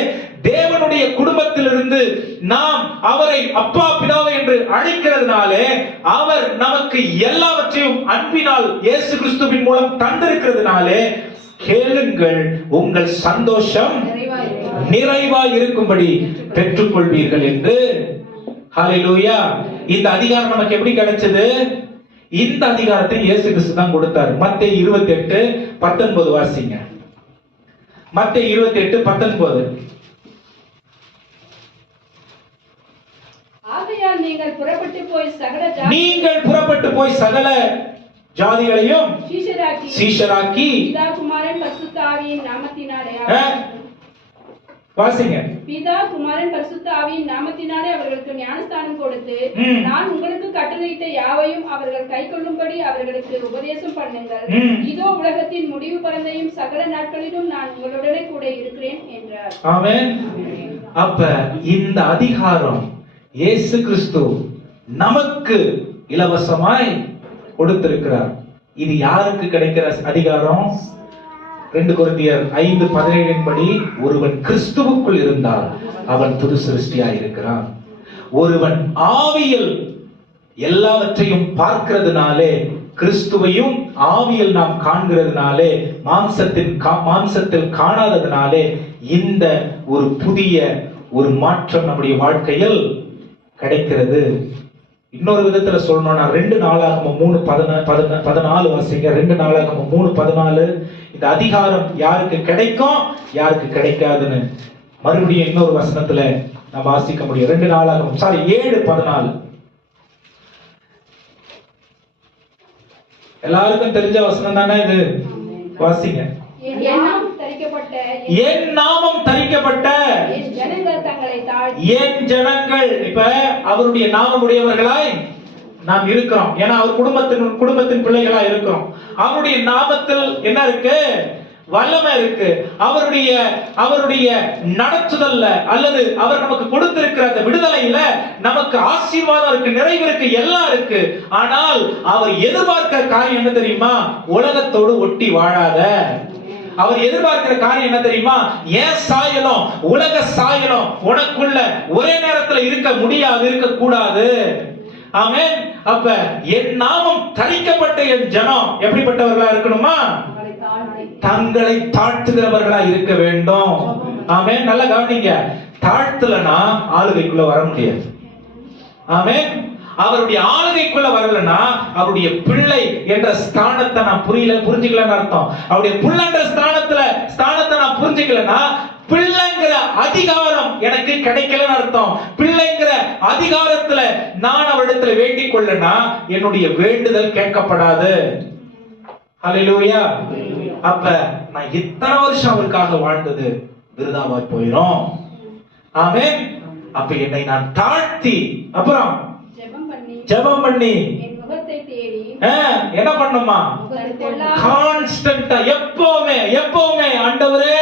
தேவனுடைய குடும்பத்திலிருந்து நாம் அவரை அப்பா பிதாவை என்று அழைக்கிறதுனாலே அவர் நமக்கு எல்லாவற்றையும் அன்பினால் இயேசு கிறிஸ்துவின் மூலம் தந்திருக்கிறதுனாலே கேளுங்கள், உங்கள் சந்தோஷம் நிறைவாய் இருக்கும்படி பெற்றுக்கொள்வீர்கள் என்று. ஹல்லேலூயா. இந்த அதிகாரம் நமக்கு எப்படி கிடைச்சது? இந்த அதிகாரத்தை இயேசு கிறிஸ்து தான் கொடுத்தார். மத்தேயு 28:19 வாசிங்க. மத்தேயு 28:19. ஆகையால் நீங்கள் புறப்பட்டு போய் சகல நீங்கள் புறப்பட்டு போய் சகல ஜாதிகளையும் சீஷராக்கி பிதா குமாரன் பரிசுத்த ஆவியின் நாமத்தினாலே வாசிங்க. பிதா குமாரன் பரிசுத்த ஆவியின் நாமத்தினாலே அவர்களுக்கு ஞானஸ்தானம் கொடுத்து நான் உங்களுக்கு கட்டளையிட்ட யாவையும் அவர்கள் கைக்கொள்ளும்படி அவர்களுக்கு உபதேசம் பண்ணுங்கள். இதோ உலகத்தின் முடிவு பரந்தையும் சகல நாட்களிலும் நான் உங்களுடனே கூட இருக்கிறேன் என்றார். ஆமென். அப்ப இந்த அதிகாரம் இயேசு கிறிஸ்து நமக்கு இலவசமாய் கொடுத்திருக்கிறார். இது யாருக்கு கிடைக்கிற அதிகாரம்? 2 கொரிந்தியர் 5:17 படி ஒருவன் கிறிஸ்துவுக்குள் இருந்தால் அவன் புது சிருஷ்டியாய் இருக்கிறான். ஒருவன் ஆவியில் எல்லாவற்றையும் பார்க்கிறதுனாலே, கிறிஸ்துவையும் ஆவியில் நாம் காண்கிறதுனாலே, மாம்சத்தில் காணாததுனாலே இந்த ஒரு புதிய ஒரு மாற்றம் நம்முடைய வாழ்க்கையில் கிடைக்கிறது. இன்னொரு விதத்துல சொல்லணும்னா 2 நாளாகமம் 3:14 வாசிங்க. 2 நாளாகமம் 3:14 இந்த அதிகாரம் யாருக்கு கிடைக்கும் யாருக்கு கிடைக்காதுன்னு மறுபடியும் இன்னொரு வசனத்துல நான் வாசிக்க முடியும். 2 நாளாகமம் 7:14 எல்லாருக்கும் தெரிஞ்ச வசனம் தானே இது, வாசிங்க. என் நாமம் தரிக்கப்பட்ட என் ஜனங்கள், இப்ப அவருடைய நாமமுடையவர்களாய் நாம் இருக்கிறோம். ஏன்னா அவர் குடும்பத்தின் பிள்ளைகளா இருக்கிறோம். அவருடைய நாமத்தில் என்ன இருக்கு? வல்லமை இருக்கு. அவருடைய நடத்துதல்ல அல்லது அவர் நமக்கு கொடுத்திருக்கிற அந்த விடுதலையில நமக்கு ஆசீர்வாதம் இருக்கு, நிறைவு இருக்கு, எல்லாம் இருக்கு. ஆனால் அவர் எதிர்பார்க்கிற காரியம் என்ன தெரியுமா? உலகத்தோடு ஒட்டி வாழாத. அவர் எதிர்பார்க்கிற காரியம் என்ன தெரியுமா? ஏன் சாயலும் உலக சாயலும் உனக்குள்ள ஒரே நேரத்துல இருக்க முடியாது, இருக்க கூடாது. ஆமென். அப்ப என் நாமம் தரிக்கப்பட்ட என் ஜனம் எப்படிப்பட்டவர்களா இருக்கணுமா? தங்களை தாழ்த்துகிறவர்களா இருக்க வேண்டும். ஆமென். நல்லா கவனிங்க. தாழ்த்தலனா ஆளுகைக்குள்ள வர முடியாது. ஆமென். அவருடைய ஆளுகைக்குள்ள வரலன்னா அவருடைய பிள்ளை என்ற ஸ்தானத்தை நான் புரிஞ்சுக்கலன்னு அர்த்தம். அவருடைய பிள்ளைன்ற ஸ்தானத்தை நான் புரிஞ்சுக்கலன்னா பிள்ளைங்கிற அதிகாரம் எனக்கு கிடைக்கலன்னு அர்த்தம். பிள்ளைங்கிற அதிகாரத்துல நான் அவரிடத்துல வேண்டிக் கொள்ளனா என்னுடைய வேண்டுதல் கேட்கப்படாது. ஹல்லேலூயா. அப்ப நான் இத்தனை வருஷம் அவருக்காக வாழ்ந்தது விருதாவாய் போயிடும். ஆமென். அப்ப என்னை நான் தாழ்த்தி அப்புறம் ஜெபம் பண்ணி என் முகத்தை தேடி என்ன பண்ணுமா? கான்ஸ்டன்ட்டா எப்பவுமே ஆண்டவரே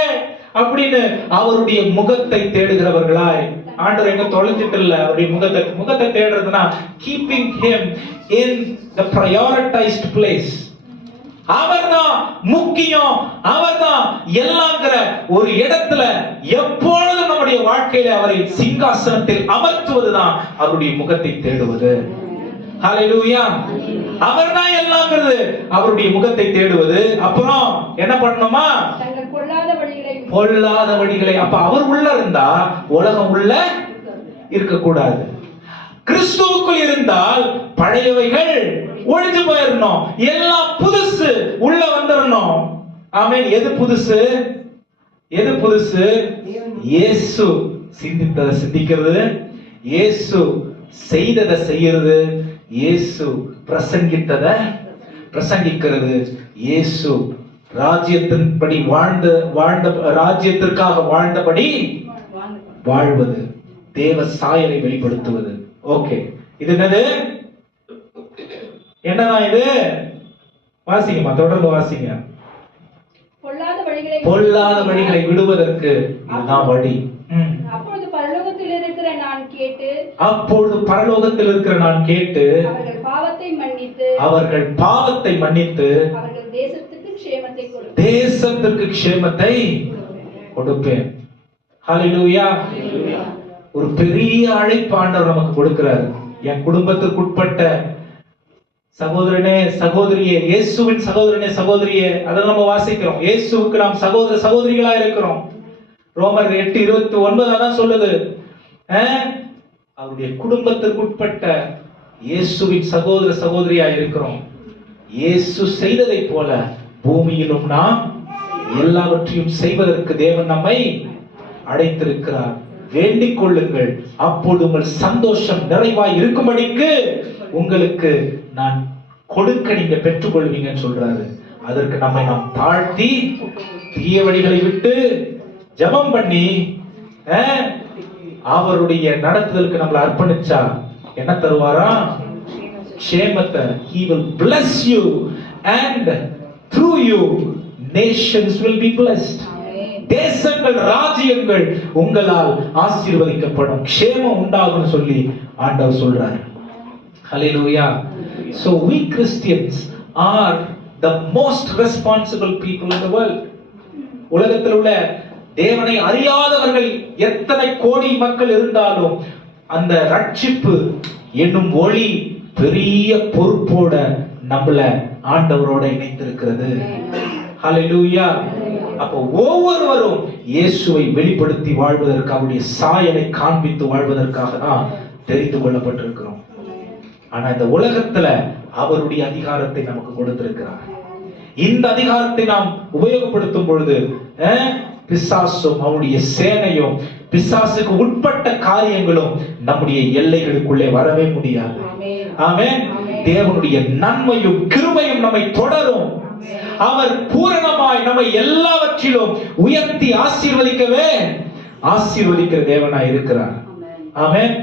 அப்படின்னு அவருடைய முகத்தை தேடுகிறவர்களாய். ஆண்டவர் எங்க தொலைஞ்சிட்டு இல்ல, அவருடைய முகத்தை தேடுறதுனா keeping him in the prioritized place. அவர்தான் முக்கியம், அவர்தான் எல்லாங்கிற ஒரு இடத்துல எப்பொழுதும் நம்முடைய வாழ்க்கையில அவரை சிங்காசனத்தில் அமர்த்துவதுதான் அவருடைய முகத்தை தேடுவது. ஹல்லேலூயா. அவர்தான் எல்லாங்கிறது அவருடைய முகத்தை தேடுவது. அப்புறம் என்ன பண்ணணுமா? பொல்லாத வழிகளை. அப்ப அவர் உள்ள இருந்தா உலகம் உள்ள இருக்க கூடாது. கிறிஸ்துவுக்குள் இருந்தால் பழையவைகள் ஒழிஞ்சு போயிடணும், எல்லாம் புதுசு உள்ள வந்துடணும். ஆமென். எது புதுசு? இயேசு சிந்தித்ததை சிந்திக்கிறது, இயேசு செய்ததை செய்யறது, இயேசு பிரசங்கித்ததை பிரசங்கிக்கிறது, இயேசு ராஜ்யத்தின்படி ராஜ்யத்திற்காக வாழ்ந்தபடி வாழ்வது, தேவ சாயலை வெளிப்படுத்துவது. ஓகே, இது என்னது? என்னதான் இது? வாசிங்கம்மா, தொடர்ந்து வாசிங்க. பொல்லாத வழிகளை விடுவதற்கு இதுதான் வழி. அப்பொழுது பரலோகத்தில் இருக்கிற நான் கேட்டு அவர்கள் பாவத்தை மன்னித்து அவர்கள் தேசத்துக்கு க்ஷேமத்தை கொடுப்பேன். ஹல்லேலூயா. ஒரு பெரிய அழைப்பு ஆண்டவர் நமக்கு கொடுக்கிறார். என் குடும்பத்திற்கு உட்பட்ட சகோதரனே சகோதரியே, இயேசுவின் சகோதரனே சகோதரியே, அதை நம்ம வாசிக்கிறோம். இயேசுவுக்கு நாம் சகோதர சகோதரிகளா இருக்கிறோம். ரோமர் 8:29 தான் சொல்லுது. அவருடைய குடும்பத்திற்கு உட்பட்ட இயேசுவின் சகோதர சகோதரியா இருக்கிறோம். இயேசு செய்ததை போல பூமியிலும் நாம் எல்லாவற்றையும் செய்வதற்கு தேவன் நம்மை அழைத்திருக்கிறார். வேண்டிக் கொள்ளுங்கள், அப்பொழுது உங்கள் சந்தோஷம் நிறைவாய் இருக்கும்படிக்கு உங்களுக்கு நான் கொடுக்க நீங்க பெற்றுக்கொள்வீங்கன்னு சொல்றாரு. அதற்கு நம்மை நாம் தாழ்த்தி தீய வழிகளை விட்டு ஜெபம் பண்ணி அவருடைய நடத்துதலுக்கு நம்மளை அர்ப்பணிச்சா என்ன தருவாரா? க்ஷேமத்தை. He will bless you and through you nations will be blessed. தேசங்கள், ராஜ்யங்கள் உங்களால் ஆசீர்வதிக்கப்படும், க்ஷேமம் உண்டாகும் சொல்லி ஆண்டவர் சொல்றார். Hallelujah. So we Christians are the most responsible people in the world. உலகத்தில் உள்ள தேவனை அறியாதவர்கள் எத்தனை கோடி மக்கள் இருந்தாலும் அந்த ரட்சிப்பு என்னும் ஒளி பெரிய பொறுப்போட நம்மள ஆண்டவரோட இணைத்திருக்கிறது. ஹல்லேலூயா. அப்போ ஒவ்வொருவரும் இயேசுவை வெளிப்படுத்தி வாழ்வதற்கு, அவருடைய சாயலை காண்பித்து வாழ்வதற்காக தான் தெரிந்து கொள்ளப்பட்டிருக்கிறோம். ஆனா இந்த உலகத்துல அவருடைய அதிகாரத்தை நமக்கு கொடுத்திருக்கிறார். இந்த அதிகாரத்தை நாம் உபயோகப்படுத்தும் பொழுது பிசாசும் அவருடைய சேனையும் பிசாசுக்கு உட்பட்ட காரியங்களும் நம்முடைய எல்லைகளுக்குள்ளே வரவே முடியாது. ஆமென். தேவனுடைய நன்மையும் கிருபையும் நம்மை தொடரும். அவர் பூரணமாய் நம்மை எல்லாவற்றிலும் உயர்த்தி ஆசீர்வதிக்கிற தேவனாய் இருக்கிறார். ஆமென்.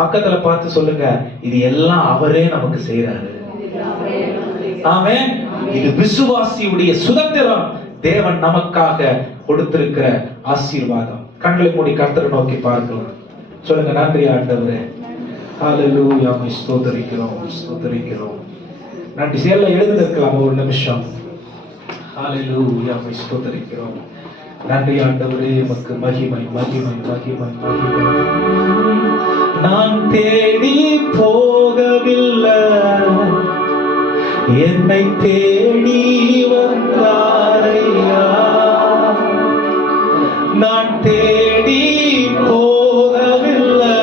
பக்கத்துல பார்த்து சொல்லுங்க, இது எல்லாம் அவரே நமக்கு செய்யறாரு. ஆமென். இது விசுவாசியுடைய சுதந்திரம், தேவன் நமக்காக கொடுத்திருக்கிற ஆசீர்வாதம். கண்களை மூடி கர்த்தரை நோக்கி பார்க்கலாம். சொல்லுங்க, நன்றி ஆண்டவரே. ஹல்லேலூயா. உம்மை ஸ்தோத்திரிக்கிறோம், ஸ்தோத்திரிக்கிறோம். நன்றி. சேர்ல எழுந்திருக்கலாம் ஒரு நிமிஷம். ஹல்லேலூயா. உம்மை ஸ்தோத்திரிக்கிறோம். நன்றி ஆண்டவரே, உமக்கு மகிமை மகிமை மகிமை மகிமை. நான் தேடி போகவில்லை, என்னை தேடி வந்தாரையா. நான் தேடி போகவில்லை,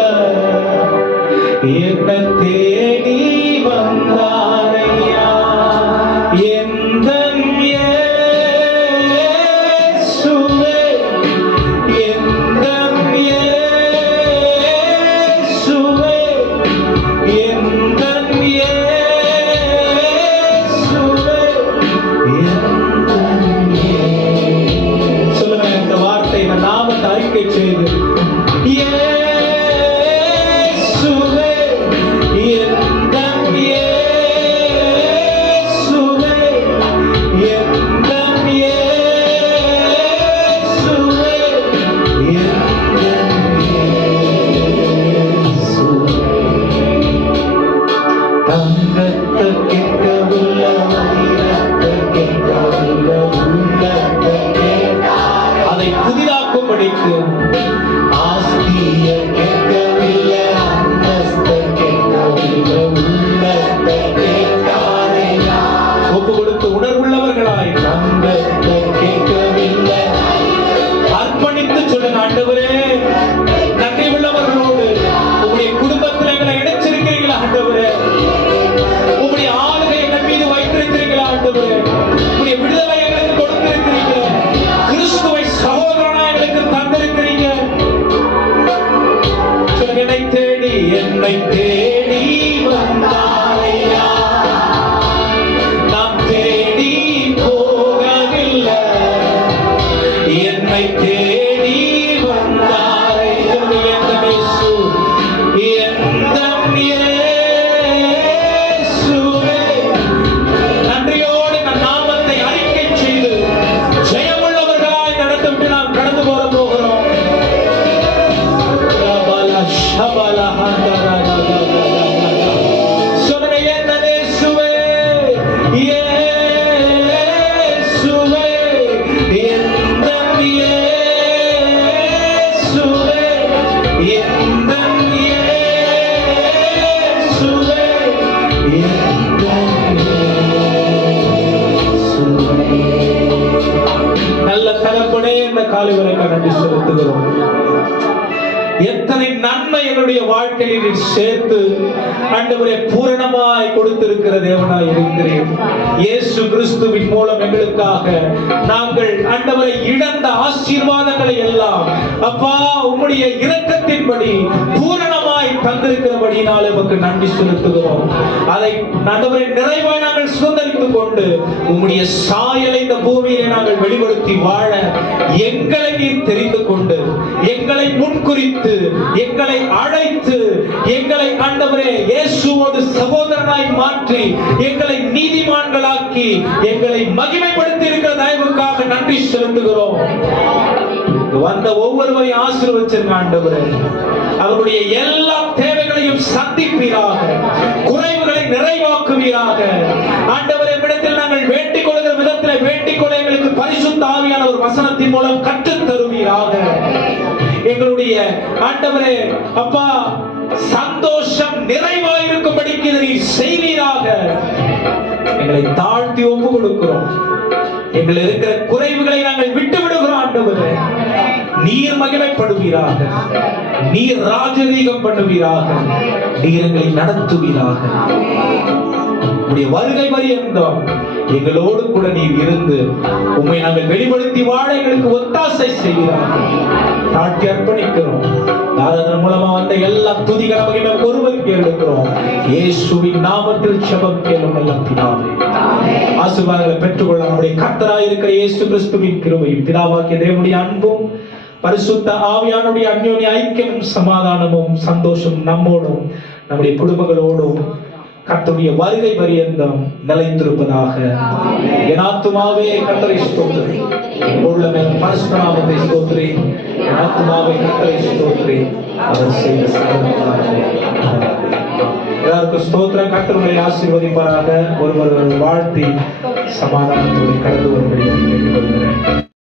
என்னை தேடி வந்தாரையா. எந்தன் இயேசுவே, எந்தன் இயேசுவே, எந்தன் இயேசுவே, எந்தன் இயேசுவே. சொல்லுங்க இந்த வார்த்தை, இந்த நாமத்தை அறிக்கை செய்து, இயேசுவே, எந்தன் இயேசுவே, எந்தன் இயேசுவே, எந்தன் இயேசுவே. தங்கத்தை கேட்கவில்லை, வைரத்தை கேட்கவில்லை, உள்ளத்தை கேட்டார் அதை புதிதாக்கும்படிக்கு. ஆஸ்தியை கேட்கவில்லை, அந்தஸ்தை கேட்கவில்லை, உள்ளத்தை கேட்டாரையா. ஒப்பு கொடுத்து உணர்வுள்ளவர்களாய் தங்கத்தை கேட்கவில்லை, அர்ப்பணித்து சொல்லுங்க, ஆண்டவரே நன்றி உள்ளவர்களோடு உங்களுடைய குடும்பத்தில் எங்களை இணைச்சிருக்கிறீங்களா ஆண்டவரே? உங்களுடைய ஆளுகை எங்கள் மீது வைத்திருக்கிறீங்களா ஆண்டவரே? உங்களுடைய விடுதலை எங்களுக்கு கொடுத்திருக்கிறீங்க, கிறிஸ்துவை சகோதரனா எங்களுக்கு தந்திருக்கிறீங்க. சொல்லுங்க, என்னை தேடி வந்தாரையா. நான் தேடி போகவில்லை, என்னை தேடி வந்தாரை. எந்த இயேசு, எந்த இயேசுவே. நன்றியோடு நம் நாமத்தை அறிக்கை செய்து ஜெயமுள்ளவர்களாய் நடத்திவிட்டு நாம் கடந்து போகிறோம். சொல்லுங்க, எந்த இயேசுவே, இயேசுவே, எந்த இயேசுவே, எந்த இயேசுவே, எந்த இயேசுவே. நல்ல தகப்பனே, இந்த காலை வரைக்கும் நன்றி செலுத்துகிறோம். எத்தனை நன்மை எங்களுடைய வாழ்க்கையில் நீர் சேர்த்து ஆண்டவரே பூரணமாய் கொடுத்திருக்கிற தேவனாய் இருக்கிறேன். இயேசு கிறிஸ்துவின் மூலம் எங்களுக்காக நாங்கள் ஆண்டவரை இழந்த ஆசீர்வாதங்களை எல்லாம் அப்பா உம்முடைய இரக்கத்தின்படி பூரணமாய் தந்திருக்கிறபடினாலே உமக்கு நன்றி செலுத்துகிறோம். அதை ஆண்டவரை நிறைவாய் நாங்கள் சுதந்தரித்துக் கொண்டு உம்முடைய சாயலை இந்த பூமியிலே நாங்கள் வெளிப்படுத்தி வாழ எங்களை நீர் தெரிந்து கொண்டு எங்களை முன்குறித்து எங்களை அழைத்து எங்களை ஆண்டவரே இயேசுவோடு சகோதரனாய் மாற்றி எங்களை நீதிமான்களாக்கி எங்களை மகிமைப்படுத்தி இருக்கிற தயவுக்காக நன்றி செலுத்துகிறோம். வந்த ஒவ்வொருவரையும் ஆசீர்வதிச்சிருங்க ஆண்டவரே. அவருடைய எல்லா தேவைகளையும் சந்திப்பீராக, குறைவுகளை நிறைவாக்குவீராக. ஆண்டவரே, இடத்தில் நாங்கள் வேண்டிக் கொள்கிற விதத்தில் வேண்டிக் கொள்ள எங்களுக்கு பரிசுத்த ஆவியான ஒரு வசனத்தின் மூலம் கற்றுத் தருவீராக. எங்களுடைய ஆண்டவரே அப்பா சந்தோஷம் நிறைவாயிருக்கும்படிக்கு இதை செய்வீராக. எங்களை தாழ்த்தி ஒப்பு கொடுக்கிறோம். எங்கள் இருக்கிற குறைவுகளை நாங்கள் விட்டு விடுகிறோம் ஆண்டவரே. நீர் மகிமைப்படுவீராக, நீர் ராஜரீகம் பண்ணுவீராக, நீர் எங்களை நடத்துவீராக. உம்முடைய வருகை பரியந்தம் எங்களோடு கூட நீர் இருந்து உம்மை நாங்கள் வெளிப்படுத்தி வாழ எங்களுக்கு ஒத்தாசை செய்கிறார். தாழ்த்தி அர்ப்பணிக்கிறோம். அதன் மூலமா வந்த எல்லா துதிகளையும் ஒருவருக்கு எடுக்கிறோம். இயேசுவின் நாமத்தில் ஜெபம் கேளும் நல்ல பிதாவே. ஆசீர்வாதங்களை பெற்றுக்கொள்ள நம்முடைய கர்த்தராய் இருக்கிற இயேசு கிறிஸ்துவின் கிருபையும் பிதாவாகிய தேவனுடைய அன்பும் பரிசுத்த ஆவியானுடைய அந்யோன்ய ஐக்கியமும் சமாதானமும் சந்தோஷம் நம்மோடும் நம்முடைய குடும்பங்களோடும் கர்த்தருடைய வருகை பரியந்தம் நிலைத்திருப்பதாக. என் ஆத்துமாவே கர்த்தரை ஸ்தோத்திரி, உள்ளமே பரிசுத்த நாமத்தை ஸ்தோத்திரி. என் ஆத்துமாவே கர்த்தரை ஸ்தோத்திரி, அவர் செய்த சகலமும். எல்லாருக்கும் ஸ்தோத்திரம். கர்த்தருடைய ஆசீர்வதிப்பாராக. ஒருவர் வாழ்த்தி சமாதானத்தோடு கடந்து வரும்படி கேட்டுக்கொள்கிறேன்.